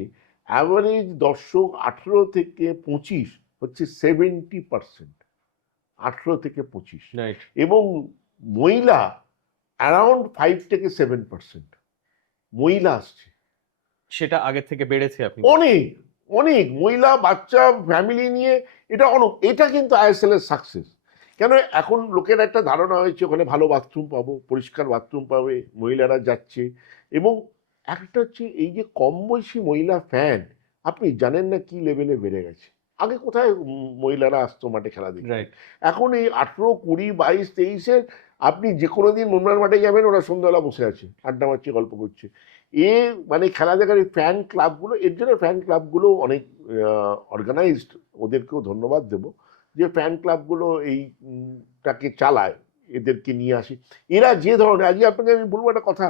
অ্যাভারেজ দর্শক 18 থেকে 25 হচ্ছে 70%, 18 থেকে 25, এবং মহিলা অ্যারাউন্ড 5 থেকে 7% মহিলা আসছে। সেটা আগের থেকে বেড়েছে, আপনি অনেক অনেক মহিলা, বাচ্চা, ফ্যামিলি নিয়ে, এটা কিন্তু আইএসএল এর সাকসেস। কেন এখন লোকের একটা ধারণা হয়েছে ওখানে ভালো বাথরুম পাবো, পরিষ্কার বাথরুম পাবে, মহিলারা যাচ্ছে। এবং একটা হচ্ছে এই যে কম বয়সী মহিলা ফ্যান, আপনি জানেন না কি লেভেলে বেড়ে গেছে। আগে কোথায় মহিলারা আসতো মাঠে খেলা দেখতে, রাইট। এখন এই 18, 20, 22, 23-এর আপনি যে কোনো দিন মোহনবাগান মাঠে যাবেন, ওরা সন্ধ্যাবেলা বসে আছে, আড্ডা মারছে, গল্প করছে। এ মানে খেলা দেখার এই ফ্যান ক্লাবগুলো, এর জন্য ফ্যান ক্লাবগুলো অনেক অর্গানাইজড, ওদেরকেও ধন্যবাদ দেবো যে ফ্যান ক্লাবগুলো এই টাকে চালায়, এদেরকে নিয়ে আসি। এরা যে ধরনের, আজকে আপনাকে আমি বলবো একটা কথা,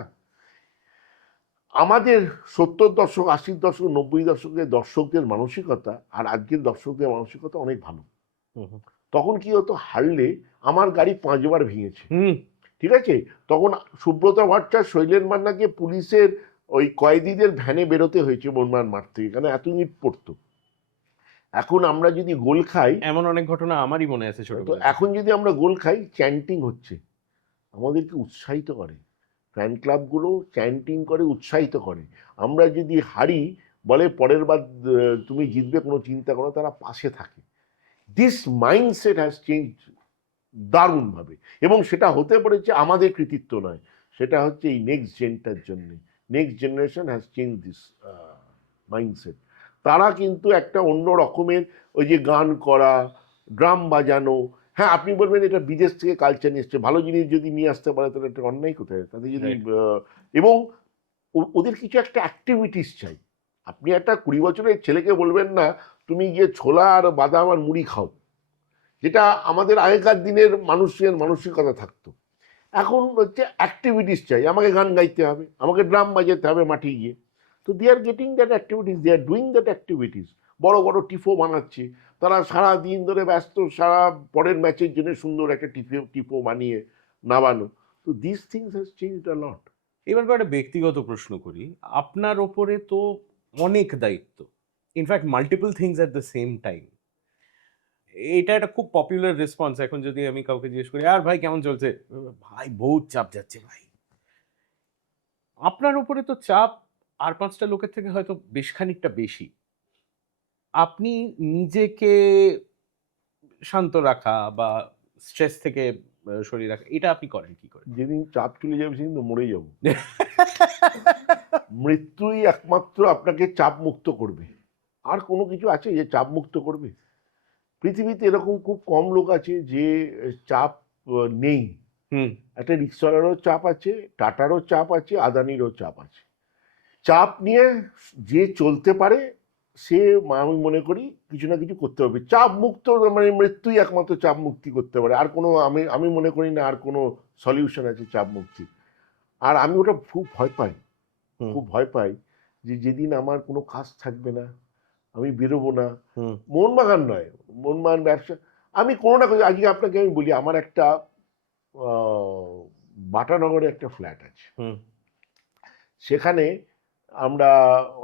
আমাদের 70 দশক, 80 দশক, 90 দশকের দর্শকদের মানসিকতা আর আজকের দর্শকদের মানসিকতা অনেক ভালো। তখন কি হতো, হারলে আমার গাড়ি 5 বার ভেঙেছে, ঠিক আছে, তখন সুব্রত ভট্টাচার্য, শৈলেন মান্নাকে পুলিশের ওই কয়েদিদের ভ্যানে বেরোতে হয়েছে মোহনবাগান মাঠ থেকে, কারণ এত ইট পড়তো। এখন আমরা যদি গোল খাই, এমন অনেক ঘটনা আমারই মনে আছে তো ছোটবেলায়। এখন যদি আমরা গোল খাই, চ্যান্টিং হচ্ছে, আমাদেরকে উৎসাহিত করে, ফ্যান ক্লাবগুলো চ্যান্টিং করে, উৎসাহিত করে। আমরা যদি হারি, বলে পরের বার তুমি জিতবে, কোনো চিন্তা করো, তারা পাশে থাকে। দিস মাইন্ডসেট হ্যাজ চেঞ্জ দারুণভাবে, এবং সেটা হতে পারেছে আমাদের কৃতিত্ব নয়, সেটা হচ্ছে এই নেক্সট জেনটার জন্য। Next generation has change this mindset. তারা কিন্তু একটা অন্য রকমের, ওই যে গান করা, ড্রাম বাজানো, হ্যাঁ আপনি বলবেন এটা বিদেশ থেকে কালচার নিয়ে এসছে, ভালো জিনিস যদি নিয়ে আসতে পারে তাহলে একটা অন্যায় কোথায়, তাদের যদি এবং ওদের কিছু একটা অ্যাক্টিভিটিস চাই। আপনি একটা 20 বছরের ছেলেকে বলবেন না তুমি গিয়ে ছোলা আর বাদাম আর মুড়ি খাও, যেটা আমাদের আগেকার দিনের মানুষের মানসিকতা থাকতো। এখন হচ্ছে অ্যাক্টিভিটিস চাই, আমাকে গান গাইতে হবে, আমাকে ড্রাম বাজাতে হবে মাঠে গিয়ে। তো they are getting that activities, they are doing that activities. বড় বড় টিফো বানাচ্ছে, তারা সারা দিন ধরে ব্যস্ত, সারা পরের ম্যাচের জন্য সুন্দর একটা টিফো বানিয়ে নামানো। তো দিস থিংস হ্যাজ চেঞ্জড আ লট। এবার একটা ব্যক্তিগত প্রশ্ন করি, আপনার ওপরে তো অনেক দায়িত্ব, in fact multiple things at the same time. এটা একটা খুব পপুলার রেসপন্স। এখন যদি আমি কাউকে জিজ্ঞেস করি, আর ভাই কেমন চলছে, ভাই বহুত চাপ যাচ্ছে ভাই। আপনার উপরে তো চাপ আর 5টা লোকের থেকে হয়তো বেশ খানিকটা বেশি। আপনি নিজেকে শান্ত রাখা বা স্ট্রেস থেকে সরিয়ে রাখা, এটা আপনি করেন কি করে? যেদিন চাপ চলে যাবে সেদিন তো মরে যাবো। মৃত্যুই একমাত্র আপনাকে চাপ মুক্ত করবে। আর কোনো কিছু আছে যে চাপ মুক্ত করবে? পৃথিবীতে এরকম খুব কম লোক আছে যে চাপ নেই। একটা রিক্সাওয়ালারও চাপ আছে, টাটারও চাপ আছে, আদানিরও চাপ আছে। চাপ নিয়ে যে চলতে পারে সে, আমি মনে করি কিছু না কিছু করতে হবে। চাপ মুক্ত মানে মৃত্যুই একমাত্র চাপ মুক্তি করতে পারে। আর কোনো, আমি মনে করি না আর কোনো সলিউশন আছে চাপ মুক্তি। আর আমি ওটা খুব ভয় পাই, খুব ভয় পাই যে যেদিন আমার কোনো কাজ থাকবে না, আমি বেরোবো না। মোহনবাগান নয়, মোহনবাগান ব্যবসা, আমি কোনো না কোনো, আজকে আপনাকে আমি বলি, আমার একটা বাটানগরে একটা ফ্ল্যাট আছে, সেখানে আমরা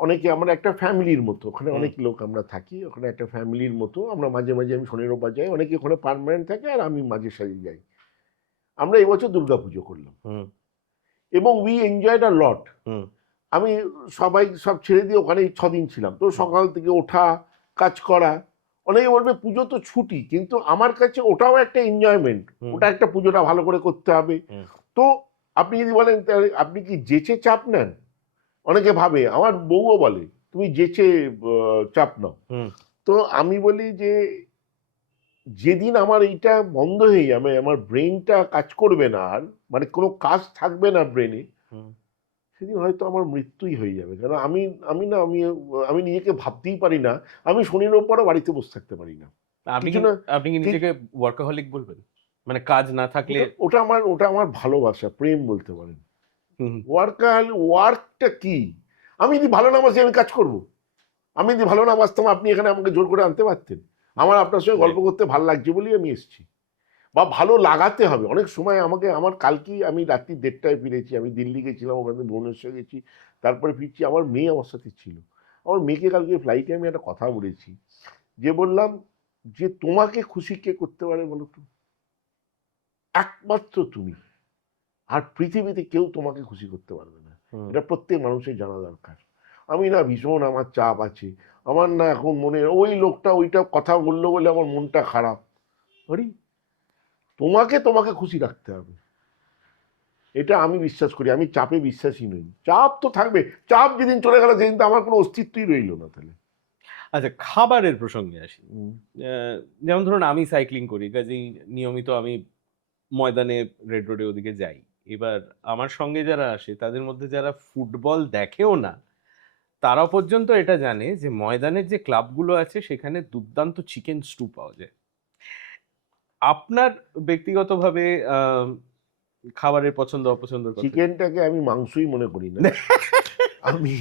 অনেকে, আমরা একটা ফ্যামিলির মতো, ওখানে অনেক লোক আমরা থাকি, ওখানে একটা ফ্যামিলির মতো। আমরা মাঝে মাঝে, আমি শনির রোববার যাই, অনেকে ওখানে পার্মানেন্ট থাকে আর আমি মাঝে সাঝে যাই। আমরা এবছর দুর্গাপুজো করলাম এবং উই এনজয়েড আ লট। আমি সব ছেড়ে দিয়ে ওখানে 6 দিন ছিলাম। তো সকাল থেকে ওঠা, কাজ করা, অনেকে বলবে পুজো তো ছুটি, কিন্তু আমার কাছে ওটাও একটা এনজয়মেন্ট। ওটা একটা, পুজোটা ভালো করে করতে হবে। তো আপনি যদি বলেন আপনি কি যেচে চাপ নেন, অনেকে ভাবে, আমার বউও বলে তুমি যেচে চাপ নাও। তো আমি বলি যে যেদিন আমার এইটা বন্ধ হয়ে যাবে, আমার ব্রেনটা কাজ করবে না আর, মানে কোনো কাজ থাকবে না ব্রেনে, সেদিন হয়তো আমার মৃত্যুই হয়ে যাবে। কারণ আমি আমি না আমি আমি নিজেকে ভাবতেই পারি না, আমি শনির ওপরও বাড়িতে বসে থাকতে পারি না। আপনি কি নিজেকে ওয়ার্কাহলিক বলবেন, মানে কাজ না থাকলে? ওটা আমার ভালোবাসা, প্রেম বলতে পারেন। ওয়ার্কটা কি? আমি যদি ভালো না বাসি আমি কাজ করব? আমি যদি ভালো না বাসতাম আপনি এখানে আমাকে জোর করে আনতে পারতেন? আমার আপনার সঙ্গে গল্প করতে ভালো লাগছে বলেই আমি এসেছি। বা ভালো লাগাতে হবে। অনেক সময় আমাকে, আমার কালকেই আমি রাত্রি 1:30টায় ফিরেছি, আমি দিল্লি গেছিলাম, ওখানে ভুবনেশ্বর গেছি, তারপরে ফিরছি। আমার মেয়ে আমার সাথে ছিল। আমার মেয়েকে কালকে ফ্লাইটে আমি একটা কথা বলেছি, যে বললাম যে তোমাকে খুশি কে করতে পারে বলো তো? একমাত্র তুমি। আর পৃথিবীতে কেউ তোমাকে খুশি করতে পারবে না। এটা প্রত্যেক মানুষের জানা দরকার। আমি না ভীষণ, আমার চাপ আছে, আমার না এখন মনে, ওই লোকটা ওইটা কথা বললো বলে আমার মনটা খারাপ। আরে তোমাকে তোমাকে খুশি রাখতে হবে, এটা আমি বিশ্বাস করি। আমি চাপে বিশ্বাসী নই। চাপ তো থাকবে, চাপ যেদিন চলে গেল সেদিন তো আমার কোনো অস্তিত্বই রইল না তাহলে। আচ্ছা, খাবারের প্রসঙ্গে আসি। হুম। যেমন ধরুন আমি সাইক্লিং করি, কাজেই নিয়মিত আমি ময়দানে, রেড রোডে ওদিকে যাই। এবার আমার সঙ্গে যারা আসে তাদের মধ্যে যারা ফুটবল দেখেও না, তারা পর্যন্ত এটা জানে যে ময়দানের যে ক্লাবগুলো আছে সেখানে দুর্দান্ত চিকেন স্টু পাওয়া যায়। আপনার ব্যক্তিগতভাবে খাবারের পছন্দ অপছন্দের কথা কি? চিকেনটাকে আমি মাংসই মনে করি না, আমি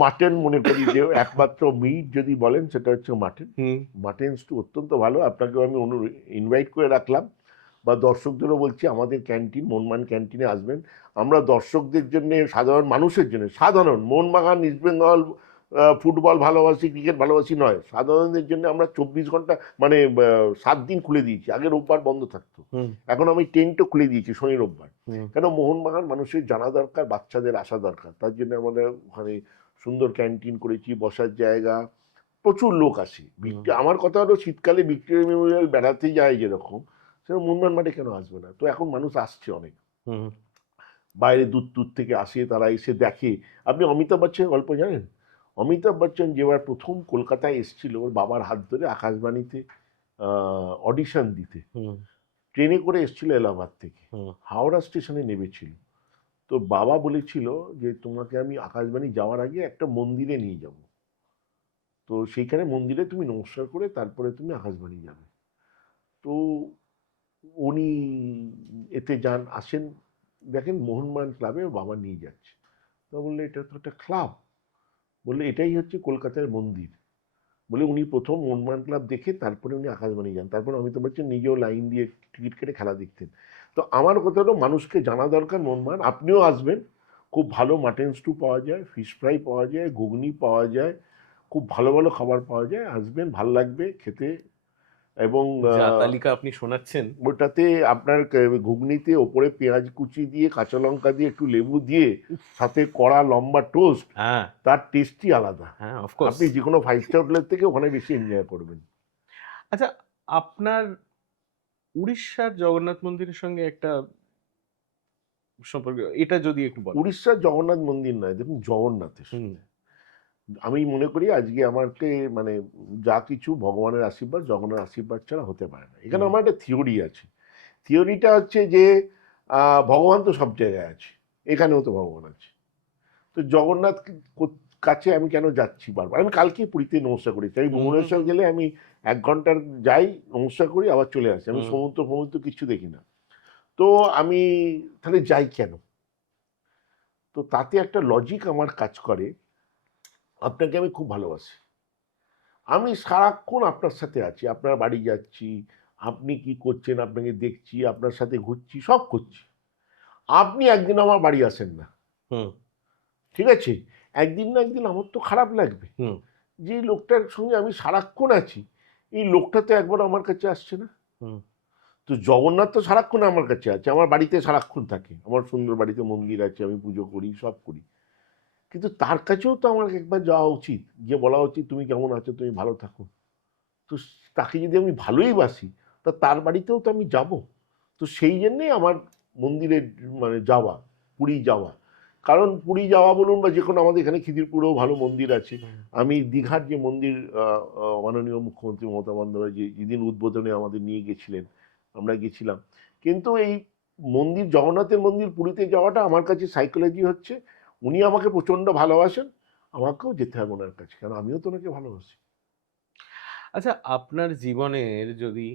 মাটন মনে করি। যে একমাত্র মিট যদি বলেন সেটা হচ্ছে মাটন। হুম। মাটন স্টু অত্যন্ত ভালো। আপনাকেও আমি ইনভাইট করে রাখলাম, বা দর্শকদেরও বলছি আমাদের ক্যান্টিন মোহনবাগান ক্যান্টিনে আসবেন। আমরা দর্শকদের জন্য, সাধারণ মানুষের জন্য, সাধারণ মোহনবাগান ইস্ট বেঙ্গল ফুটবল ভালোবাসি ক্রিকেট ভালোবাসি নয়, সাধারণদের জন্য আমরা 24 ঘন্টা মানে 7 দিন খুলে দিয়েছি। আগে রোববার বন্ধ থাকতো, হুম। এখন আমি টেন্টও খুলে দিয়েছি শনি রোববার। হুম। কেন, মোহনবাগান মানুষের জানা দরকার, বাচ্চাদের আসা দরকার, তার জন্য আমাদের ওখানে সুন্দর ক্যান্টিন করেছি, বসার জায়গা, প্রচুর লোক আসে। আমার কথা হলো শীতকালে ভিক্টোরিয়া মেমোরিয়াল বেড়াতে যায় যেরকম, সেরকম মোহনবাগান মাঠে কেন আসবে না? তো এখন মানুষ আসছে অনেক, হুম। বাইরে দূর দূর থেকে আসে, তারা এসে দেখে। আপনি অমিতাভ বচ্চনের গল্প জানেন? অমিতাভ বচ্চন যেবার প্রথম কলকাতায় এসেছিল ওর বাবার হাত ধরে আকাশবাণীতে অডিশন দিতে, হুম। ট্রেনে করে এসেছিল এলাহাবাদ থেকে, হুম। হাওড়া স্টেশনে নেমেছিল। তো বাবা বলেছিল যে তোমাকে আমি আকাশবাণী যাওয়ার আগে একটা মন্দিরে নিয়ে যাব, তো সেইখানে মন্দিরে তুমি নমস্কার করে তারপরে তুমি আকাশবাণী যাবে। তো উনি এতে যান, আসেন, দেখেন মোহনবাগান ক্লাবে ওর বাবা নিয়ে যাচ্ছে। তো বললে এটা তো একটা ক্লাব, বললে এটাই হচ্ছে কলকাতার মন্দির। বলে উনি প্রথম মোহনবাগান ক্লাব দেখে তারপরে উনি আকাশবাণী যান, তারপরে অমিতাভ বচ্চন নিজেও লাইন দিয়ে টিকিট কেটে খেলা দেখতেন। তো আমার কথা হলো মানুষকে জানা দরকার মোহনবাগান। আপনিও আসবেন, খুব ভালো মাটন স্টু পাওয়া যায়, ফিশ ফ্রাই পাওয়া যায়, ঘুগনি পাওয়া যায়, খুব ভালো ভালো খাবার পাওয়া যায়। আসবেন, ভাল লাগবে খেতে। এবং যা তালিকা আপনি শোনাচ্ছেন। ওটাতে আপনার ঘুগনিতে ওপরে পেঁয়াজ কুচি দিয়ে, কাঁচা লঙ্কা দিয়ে, একটু লেবু দিয়ে, সাথে কড়া লম্বা টোস্ট, হ্যাঁ। তার টেস্টই আলাদা। হ্যাঁ, অফকোর্স। আপনি যে কোনো 5 স্টার হোটেলের থেকে ওখানে বেশি এনজয় করবেন। আচ্ছা, আপনার উড়িষ্যার জগন্নাথ মন্দিরের সঙ্গে একটা সম্পর্ক, এটা যদি একটু বলেন। উড়িষ্যার জগন্নাথ মন্দির নয়, দেখুন জগন্নাথের হুম। সঙ্গে আমি মনে করি আজকে আমাকে মানে যা কিছু ভগবানের আশীর্বাদ, জগন্নাথের আশীর্বাদ ছাড়া হতে পারে না। এখানে হুম। আমার একটা থিওরি আছে। থিওরিটা হচ্ছে যে ভগবান তো সব জায়গায় আছে, এখানেও তো ভগবান আছে। তো জগন্নাথ কাছে আমি কেন যাচ্ছি বারবার? আমি কালকেই পুরীতে নমস্কার করেছি। আমি হুম। ভুবনেশ্বর গেলে আমি 1 ঘন্টার যাই, নমস্কার করি, আবার চলে আসি। আমি হুম। সমুদ্র ফমুদ্র কিছু দেখি না। তো আমি তাহলে যাই কেন? তো তাতে একটা লজিক আমার কাজ করে। আপনাকে আমি খুব ভালোবাসি, আমি সারাক্ষণ আপনার সাথে আছি, আপনার বাড়ি যাচ্ছি, আপনি কি করছেন আপনাকে দেখছি, আপনার সাথে ঘুরছি, সব করছি। আপনি একদিন আমার বাড়ি আসেন না, হুম। ঠিক আছে? একদিন না একদিন আমার তো খারাপ লাগবে। হুম। যে লোকটার সঙ্গে আমি সারাক্ষণ আছি, এই লোকটা তো একবার আমার কাছে আসছে না। হুম। তো জগন্নাথ তো সারাক্ষণ আমার কাছে আছে, আমার বাড়িতে সারাক্ষণ থাকে, আমার সুন্দর বাড়িতে মন্দির আছে, আমি পুজো করি, সব করি। কিন্তু তার কাছেও তো আমার একবার যাওয়া উচিত, গিয়ে বলা উচিত তুমি কেমন আছো, তুমি ভালো থাকো। তো তাকে যদি আমি ভালোই বাসি, তা তার বাড়িতেও তো আমি যাব। তো সেই জন্যেই আমার মন্দিরে মানে যাওয়া, পুরী যাওয়া। কারণ পুরী যাওয়া বলুন বা যে কোনো, আমাদের এখানে খিদিরপুরেও ভালো মন্দির আছে। হুম। আমি দীঘার যে মন্দির মাননীয় মুখ্যমন্ত্রী মমতা বন্দ্যোপাধ্যায় যেদিন উদ্বোধনে আমাদের নিয়ে গেছিলেন, আমরা গেছিলাম। কিন্তু এই মন্দির, জগন্নাথের মন্দির পুরীতে যাওয়াটা আমার কাছে সাইকোলজি হচ্ছে, উনি আমাকে প্রচণ্ড ভালোবাসেন, আমাকেও যেতে হবে ওনার কাছে, কারণ আমিও তো ওনাকে ভালোবাসি। আচ্ছা, আপনার জীবনের যদি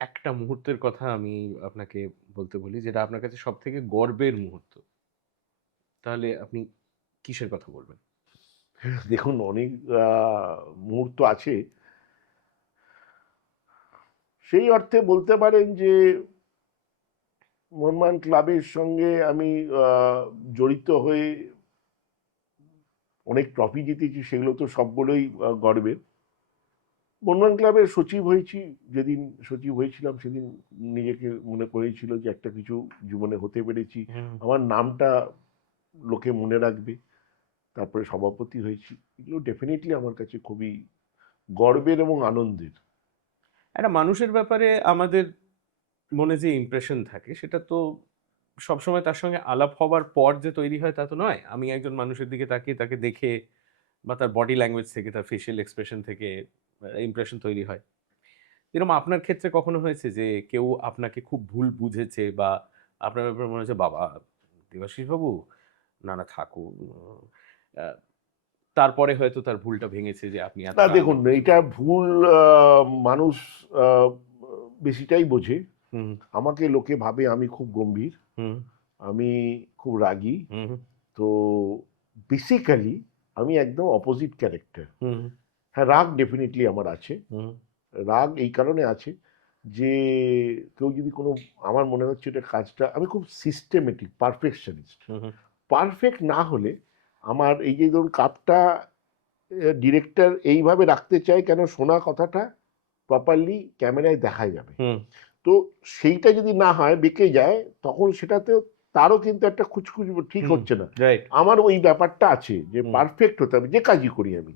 একটা মুহূর্তের কথা আমি আপনাকে বলতে বলি, যেটা আপনার কাছে সবথেকে গর্বের মুহূর্ত, তাহলে আপনি কিসের কথা বলবেন? দেখুন অনেক মুহূর্ত আছে। সেই অর্থে বলতে পারেন যে মোহনবাগান ক্লাবের সঙ্গে আমি জড়িত হয়ে অনেক ট্রফি জিতেছি, সেগুলো তো সবগুলোই গর্বের। মোহনবাগান ক্লাবের সচিব হয়েছি, যেদিন সচিব হয়েছিলাম সেদিন নিজেকে মনে করেছিল যে একটা কিছু জীবনে হতে পেরেছি, হুম। আমার নামটা লোকে মনে রাখবে। তারপরে সভাপতি হয়েছি, এগুলো ডেফিনেটলি আমার কাছে খুবই গর্বের এবং আনন্দের। একটা মানুষের ব্যাপারে আমাদের মনে যে ইমপ্রেশন থাকে সেটা তো সবসময় তার সঙ্গে আলাপ হবার পর যে তৈরি হয় তা তো নয়। আমি একজন মানুষের দিকে তাকিয়ে তাকে দেখে বা তার বডি ল্যাঙ্গুয়েজ থেকে, তার ফেসিয়াল এক্সপ্রেশন থেকে ইমপ্রেশন তৈরি হয়। এরকম আপনার ক্ষেত্রে কখনো হয়েছে যে কেউ আপনাকে খুব ভুল বুঝেছে বা আপনার ব্যাপারে মনে হচ্ছে, বাবা দেবাশিস বাবু, না না থাকুন, তারপরে হয়তো তার ভুলটা ভেঙেছে যে আপনি না এতটা দেখুন, আদর করছেন? এটা ভুল। মানুষ আহ, বেশিটাই বোঝে। হুম আমাকে লোকে ভাবে আমি খুব গম্ভীর, হুম আমি খুব রাগী। হুম তো বেসিক্যালি আমি একদম অপোজিট ক্যারেক্টার। হুম হ্যাঁ, রাগ ডেফিনেটলি আমার আছে। হুম রাগ এই কারণে আছে যে কেউ যদি কোনো, আমার মনে হচ্ছে এটা কাজটা, আমি খুব সিস্টেমেটিক পারফেকশনিস্ট। হুম হুম পারফেক্ট না হলে আমার এই যে ধরুন কাপটা ডিরেক্টর এইভাবে রাখতে চায় কেন, শোনা কথাটা প্রপারলি ক্যামেরায় দেখা যাবে। হুম তো সেইটা যদি না হয়, বেঁকে যায়, তখন সেটাতেও তারও কিন্তু একটা খুচখুচ ঠিক হুম হচ্ছে না। রাইট। আমার ওই ব্যাপারটা আছে যে হুম পারফেক্ট হতে হবে যে কাজই করি আমি।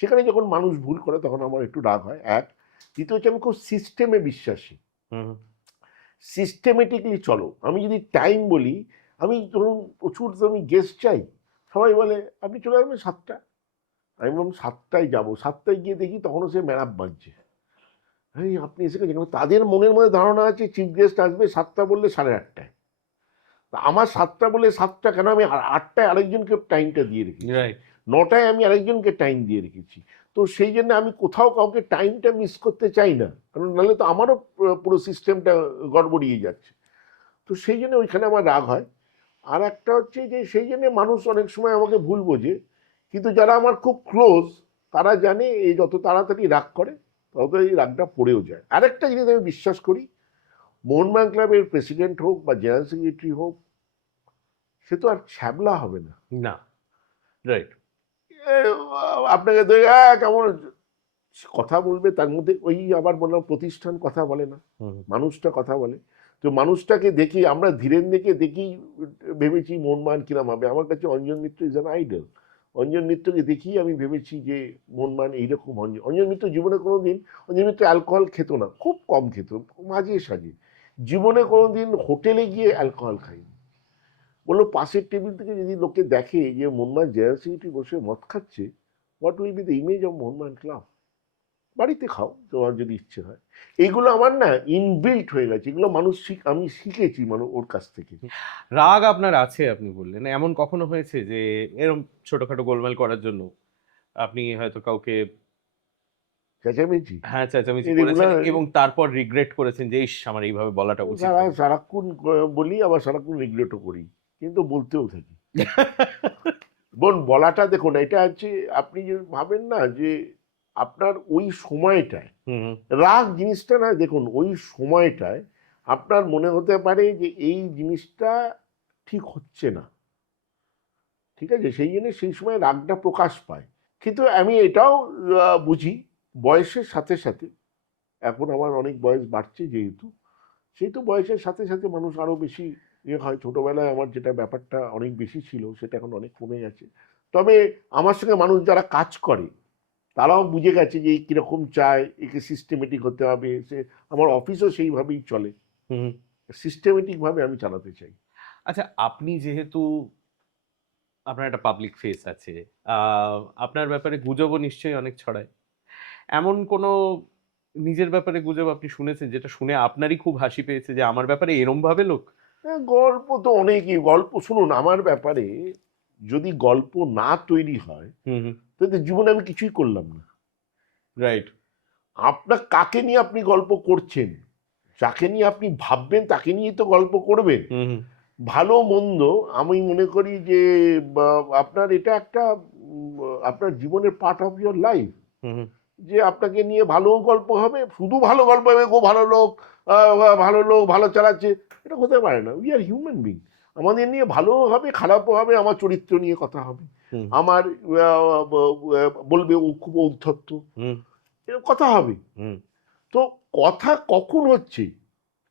সেখানে যখন মানুষ ভুল করে তখন আমার একটু রাগ হয়, এক। দ্বিতীয় হচ্ছে আমি খুব সিস্টেমে বিশ্বাসী। হুম সিস্টেমেটিকলি চলো। আমি যদি টাইম বলি, আমি ধরুন প্রচুর আমি গেস্ট চাই, সবাই বলে আপনি চলে আসবেন 7টা। আমি বললাম 7টায় যাবো, 7টায় গিয়ে দেখি তখনও সে ম্যারাপ বাজছে। এই আপনি এসে গেছেন, কারণ তাদের মনের মধ্যে ধারণা আছে চিফ গেস্ট আসবে 7টা বললে 8:30টায়। তা আমার 7টা বলে 7টা কেন, আমি 8টায় আরেকজনকে টাইমটা দিয়ে রেখেছি, রাইট। 9টায় আমি আরেকজনকে টাইম দিয়ে রেখেছি। তো সেই জন্য আমি কোথাও কাউকে টাইমটা মিস করতে চাই না, কারণ নাহলে তো আমারও পুরো সিস্টেমটা গড়বড়িয়ে যাচ্ছে। তো সেই জন্য ওইখানে আমার রাগ হয়। আর একটা হচ্ছে যে সেই জন্য মানুষ অনেক সময় আমাকে ভুল বোঝে, কিন্তু যারা আমার খুব ক্লোজ তারা জানে এই যত তাড়াতাড়ি রাগ করে তত এই রাগটা পড়েও যায়। আরেকটা জিনিস আমি বিশ্বাস করি, মোহনবাগান ক্লাবের প্রেসিডেন্ট হোক বা জেনারেল সেক্রেটারি হোক, সে তো আর ছ্যাবলা হবে না। না। রাইট। এ, আপনাকে তো কেমন কথা বলবে, তার মধ্যে ওই আবার বললাম প্রতিষ্ঠান কথা বলে না, হুম মানুষটা কথা বলে। তো মানুষটাকে দেখি আমরা ধীরেন্দ্রকে দেখি, ভেবেছি মোহনবাগান কিরম হবে। আমার কাছে অঞ্জন মিত্র ইজ অ্যান আইডল। অঞ্জন মিত্রকে দেখি আমি ভেবেছি যে মোহনবাগান এইরকম। অঞ্জন মিত্র জীবনে কোনোদিন, অঞ্জন মিত্র অ্যালকোহল খেত না, খুব কম খেত, মাঝে সাঝে। জীবনে কোনোদিন হোটেলে গিয়ে অ্যালকোহল খায়নি। বললো পাশের টেবিল থেকে যদি লোকে দেখে যে মোহনবাগান জেনারেল সেক্রেটারি বসে মদ খাচ্ছে, what will be the image of Mohun Bagan club. বাড়িতে খাও তোমার যদি ইচ্ছে হয়। এইগুলো আমার না ইনবিল্ট হয়ে গেছে, এগুলো মানুষ আমি শিখেছি ওর কাছ থেকে। রাগ আপনার আছে আপনি বললেন, এমন কখনো হয়েছে যে এরকম ছোটখাটো গোলমাল করার জন্য আপনি হয়তো কাউকে চেঁচামেচি হ্যাঁ চেঁচামেচি করেছেন রেগুলার, এবং তারপর রিগ্রেট করেছেন যে ইস আমার এইভাবে বলাটা উচিত হয়নি? সারাক্ষণ বলি, আবার সারাক্ষণ রিগ্রেটও করি, কিন্তু বলতেও থাকি। বলাটা দেখুন, এটা হচ্ছে আপনি যে ভাবেন না যে আপনার ওই সময়টায় হুম হুম রাগ জিনিসটা, না দেখুন ওই সময়টায় আপনার মনে হতে পারে যে এই জিনিসটা ঠিক হচ্ছে না, ঠিক আছে, সেই জন্য সেই সময় রাগটা প্রকাশ পায়। কিন্তু আমি এটাও বুঝি বয়সের সাথে সাথে, এখন আমার অনেক বয়স বাড়ছে যেহেতু, সেহেতু বয়সের সাথে সাথে মানুষ আরও বেশি হয়। ছোটোবেলায় আমার যেটা ব্যাপারটা অনেক বেশি ছিল সেটা এখন অনেক কমে গেছে। তবে আমার সঙ্গে মানুষ যারা কাজ করে তারাও বুঝে গেছে যে এই কীরকম চায়, একে সিস্টেমেটিক হতে হবে। সে আমার অফিসও সেইভাবেই চলে, হুম। সিস্টেমেটিকভাবে আমি চালাতে চাই। আচ্ছা, আপনি যেহেতু আপনার একটা পাবলিক ফেস আছে, আপনার ব্যাপারে গুজবও নিশ্চয়ই অনেক ছড়ায়। এমন কোনো নিজের ব্যাপারে গুজব আপনি শুনেছেন যেটা শুনে আপনারই খুব হাসি পেয়েছে যে আমার ব্যাপারে এরম ভাবে লোক? হ্যাঁ, গল্প তো অনেকই। গল্প শুনুন, আমার ব্যাপারে যদি গল্প না তৈরি হয় হুম হুম তাহলে জীবনে আমি কিছুই করলাম না। রাইট। আপনার কাকে নিয়ে আপনি গল্প করছেন, যাকে নিয়ে আপনি ভাববেন তাকে নিয়েই তো গল্প করবেন। হুম হুম ভালো মন্দ আমি মনে করি যে আপনার এটা একটা আপনার জীবনের পার্ট অফ ইয়োর লাইফ। হুম হুম যে আপনাকে নিয়ে ভালো গল্প হবে, শুধু ভালো গল্প হবে, গো ভালো লোক, ভালো লোক ভালো চালাচ্ছে, এটা হতে পারে না। We are human being. আমাদের নিয়ে ভালোও হবে খারাপও হবে, আমার চরিত্র নিয়ে কথা হবে, হুম আমার বলবে ও খুব ঔদ্ধত্য, হুম এরকম কথা হবে। হুম তো কথা কখন হচ্ছে,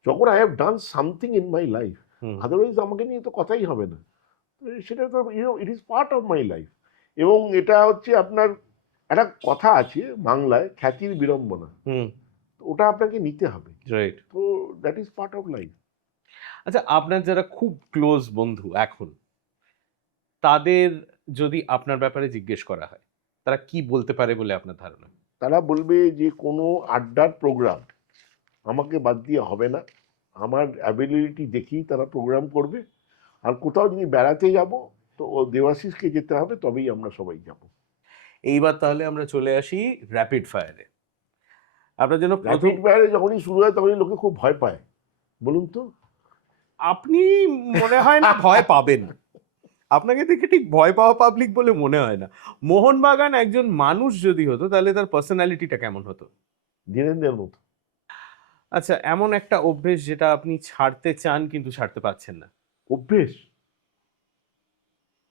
যখন I have done something in my life. Hmm otherwise আমাকে নিয়ে তো কথাই হবে না। তো সেটা তো it is part of my life. এবং এটা হচ্ছে আপনার একটা কথা আছে বাংলায়, খ্যাতির বিড়ম্বনা, হুম ওটা আপনাকে নিতে হবে। রাইট। তো that is part of life. আচ্ছা, আপনার যারা খুব ক্লোজ বন্ধু এখন, তাদের যদি আপনার ব্যাপারে জিজ্ঞেস করা হয়, তারা কি বলতে পারে বলে আপনার ধারণা? তারা বলবে যে কোনো আড্ডার প্রোগ্রাম আমাকে বাদ দিয়ে হবে না, আমার অ্যাবিলিটি দেখেই তারা প্রোগ্রাম করবে। আর কোথাও যদি বেড়াতে যাব তো ও দেবাশিসকে যেতে হবে, তবেই আমরা সবাই যাব। এইবার তাহলে আমরা চলে আসি র্যাপিড ফায়ারে। আপনার জন্য প্রথম, র্যাপিড ফায়ারে যখনই শুরু হয় তখনই লোকে খুব ভয় পায়, বলুন তো। আপনি মনে হয় না ভয় পাবেন। আপনাকে দেখে ঠিক ভয় পাওয়া পাবলিক বলে মনে হয় না। মোহনবাগান একজন মানুষ যদি হতো তাহলে তার পার্সোনালিটিটা কেমন হতো? ধীরেন্দ্রের মতো। আচ্ছা, এমন একটা অভ্যেস যেটা আপনি ছাড়তে চান কিন্তু ছাড়তে পারছেন না। অভ্যেস?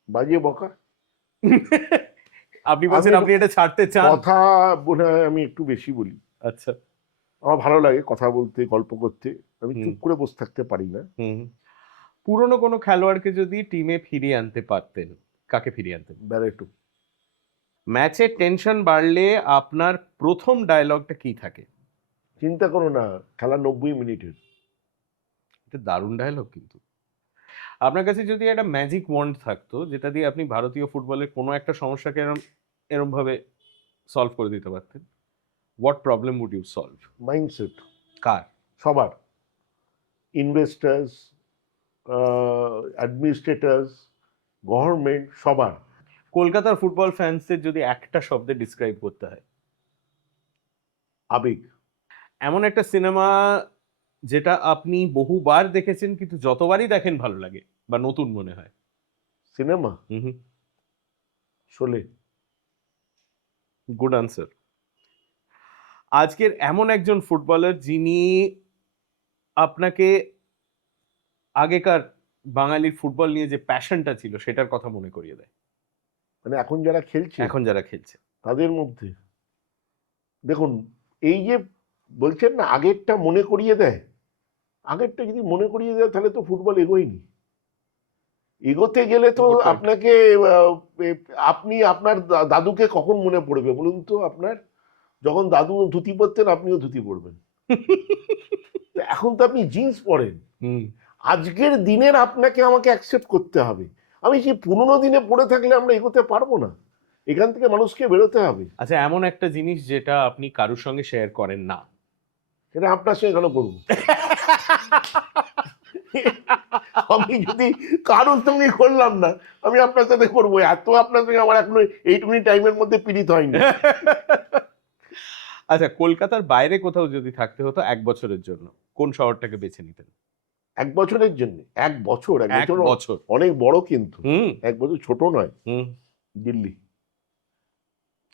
বাজিয়ে বকা। আপনি বলছেন আমি আপনি এটা ছাড়তে চান? কথা মনে হয় আমি একটু বেশি বলি। আচ্ছা। আমার ভালো লাগে কথা বলতে, গল্প করতে। আমি হুম। চুপ করে বসে থাকতে পারি না। হুম। পুরনো কোনো খেলোয়াড়কে যদি টিমে ফিরিয়ে আনতে পারতেন, কাকে ফিরিয়ে আনতেন? ব্যারেটো। ম্যাচের টেনশন বাড়লে আপনার প্রথম ডায়লগটা কি থাকে? চিন্তা করো না, খেলা 90 মিনিটের। এটা দারুণ ডায়লগ কিন্তু। আপনার কাছে যদি একটা ম্যাজিক ওয়ান্ড থাকতো যেটা দিয়ে আপনি ভারতীয় ফুটবলের কোনো একটা সমস্যাকে এরম ভাবে সলভ করে দিতে পারতেন, what problem would you solve? Mindset কার? সবার, ইনভেস্টার্স, অ্যাডমিনিস্ট্রেটার্স, গভর্নমেন্ট, সবার। কলকাতার ফুটবল ফ্যান্সদের যদি একটা শব্দে ডিসক্রাইব করতে হয়? আবেগ। এমন একটা সিনেমা যেটা আপনি বহুবার দেখেছেন কিন্তু যতবারই দেখেন ভালো লাগে বা নতুন মনে হয়? সিনেমা হুম। শোলে। Good answer. আজকের এমন একজন ফুটবলার যিনি আপনাকে আগেকার বাঙালির ফুটবল নিয়ে যে প্যাশনটা ছিল সেটার কথা মনে করিয়ে দেয় মানে এখন যারা খেলছে এখন যারা খেলছে। তাদের মধ্যে দেখুন, এই যে বলছেন না আগেরটা মনে করিয়ে দেয়, আগেরটা যদি মনে করিয়ে দেয় তাহলে তো ফুটবল এগোয়নি। এগোতে গেলে তো Good point. আপনাকে আপনি আপনার দাদুকে কখন মনে পড়বে বলুন তো? আপনার যখন দাদু ধুতি পরতেন আপনিও ধুতি পরবেন। তো এখন তো আপনি জিন্স পরেন। হুম। আজকের দিনের আপনাকে আমাকে অ্যাকসেপ্ট করতে হবে। আমি সেই পুরোনো দিনে পড়ে থাকলে আমরা এগোতে পারবো না। এখান থেকে মানুষকে বেরোতে হবে। আচ্ছা, এমন একটা জিনিস যেটা আপনি কারোর সঙ্গে শেয়ার করেন না? সেটা আপনার সঙ্গে কেন করবো? আমি যদি কারোর সঙ্গে করলাম না, আমি আপনার সাথে করবো। এত আপনার সঙ্গে আমার এখনো এইটুকুনি টাইমের মধ্যে পীড়িত হয়নি। আচ্ছা, কলকাতার বাইরে কোথাও যদি থাকতে হতো 1 বছরের জন্য, কোন শহরটাকে বেছে নিতেন? 1 বছরের জন্য? 1 বছর? 1 বছর 1 বছর। অনেক বড় কিন্তু। হুম। 1 বছর ছোট নয়। হুম। দিল্লি।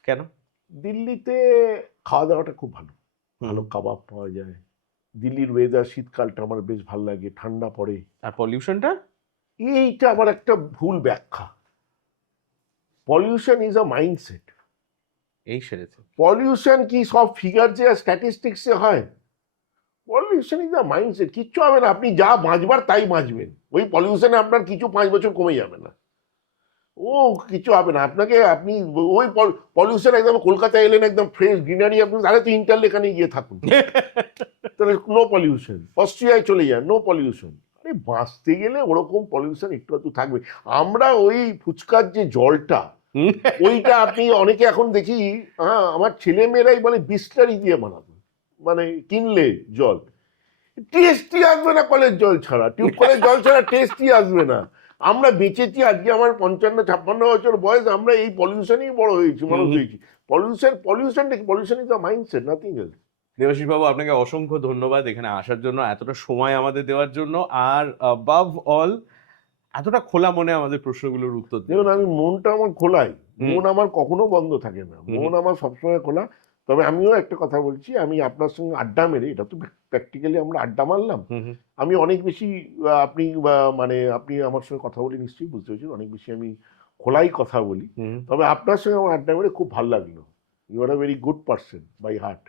কেন? দিল্লিতে খাওয়া দাওয়াটা খুব ভালো, ভালো কাবাব পাওয়া যায়। দিল্লির ওয়েদার, শীতকালটা আমার বেশ ভালো লাগে, ঠান্ডা পড়ে। আর পলিউশনটা? এইটা আমার একটা ভুল ব্যাখ্যা। Pollution is a mindset. এই সেরেছে। পলিউশন কি সব ফিগার যে স্ট্যাটিস্টিক্সে হয়? Pollution is a mindset. কিচ্ছু হবে না, আপনি যা বাঁচবার তাই বাঁচবেন। ওই পলিউশনে আপনার কিছু 5 বছর কমে যাবে না। ও কিছু হবে না আপনাকে। আপনি ওই পলিউশন একদম কলকাতায় এলেন একদম ফ্রেশ গ্রিনারি, আপনি তাহলে তো ইন্টারলেখানে গিয়ে থাকুন, তাহলে নো পলিউশন। অস্ট্রিয়ায় চলে যান, নো পলিউশন। আরে বাঁচতে গেলে ওরকম পলিউশন একটু একটু থাকবে। আমরা ওই ফুচকার যে জলটা, ওইটা আপনি অনেকে এখন দেখি, হ্যাঁ আমার ছেলে মেয়েরাই বলে বিসলারি দিয়ে বানাবে, মানে কিনলে জল টেস্টি আসবে না। কলের জল ছাড়া, টিউব কলের জল ছাড়া টেস্টি আসবে না। আমরা বেঁচেছি, আজকে আমার 55-56 বছর বয়স, আমরা এই পলিউশনেই বড় হয়েছি, মানুষ হয়েছি। Pollution is a mindset, nothing else. Debashis বাবু, আপনাকে অসংখ্য ধন্যবাদ এখানে আসার জন্য, এতটা সময় আমাদের দেওয়ার জন্য, আর অ্যাবাভ অল এতটা খোলা মনে আমাদের প্রশ্নগুলোর উত্তর দেখুন, দেওয়ার আমি জন্য। মনটা আমার খোলাই, হুম। মন আমার কখনো বন্ধ থাকে না, মন আমার সবসময় খোলা। তবে আমিও একটা কথা বলছি, আমি আপনার সঙ্গে আড্ডা মেরে, এটা তো প্র্যাকটিক্যালি আমরা আড্ডা মারলাম, আমি অনেক বেশি আপনি মানে আপনি আমার সঙ্গে কথা বলে নিশ্চয়ই বুঝতে পেরেছেন, অনেক বেশি আমি খোলাই কথা বলি। তবে আপনার সঙ্গে আমার আড্ডা মেরে খুব ভালো লাগলো। You are a very good person by heart.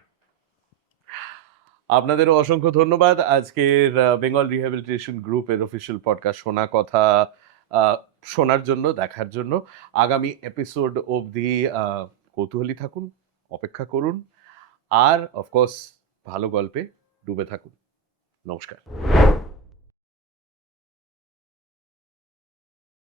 আপনাদেরও অসংখ্য ধন্যবাদ আজকের বেঙ্গল রিহ্যাবিলিটেশন গ্রুপের অফিসিয়াল পডকাস্ট শোনা কথা শোনার জন্য, দেখার জন্য। আগামী এপিসোড অবধি কৌতূহলী থাকুন, অপেক্ষা করুন, আর অফকোর্স ভালো গল্পে ডুবে থাকুন। নমস্কার।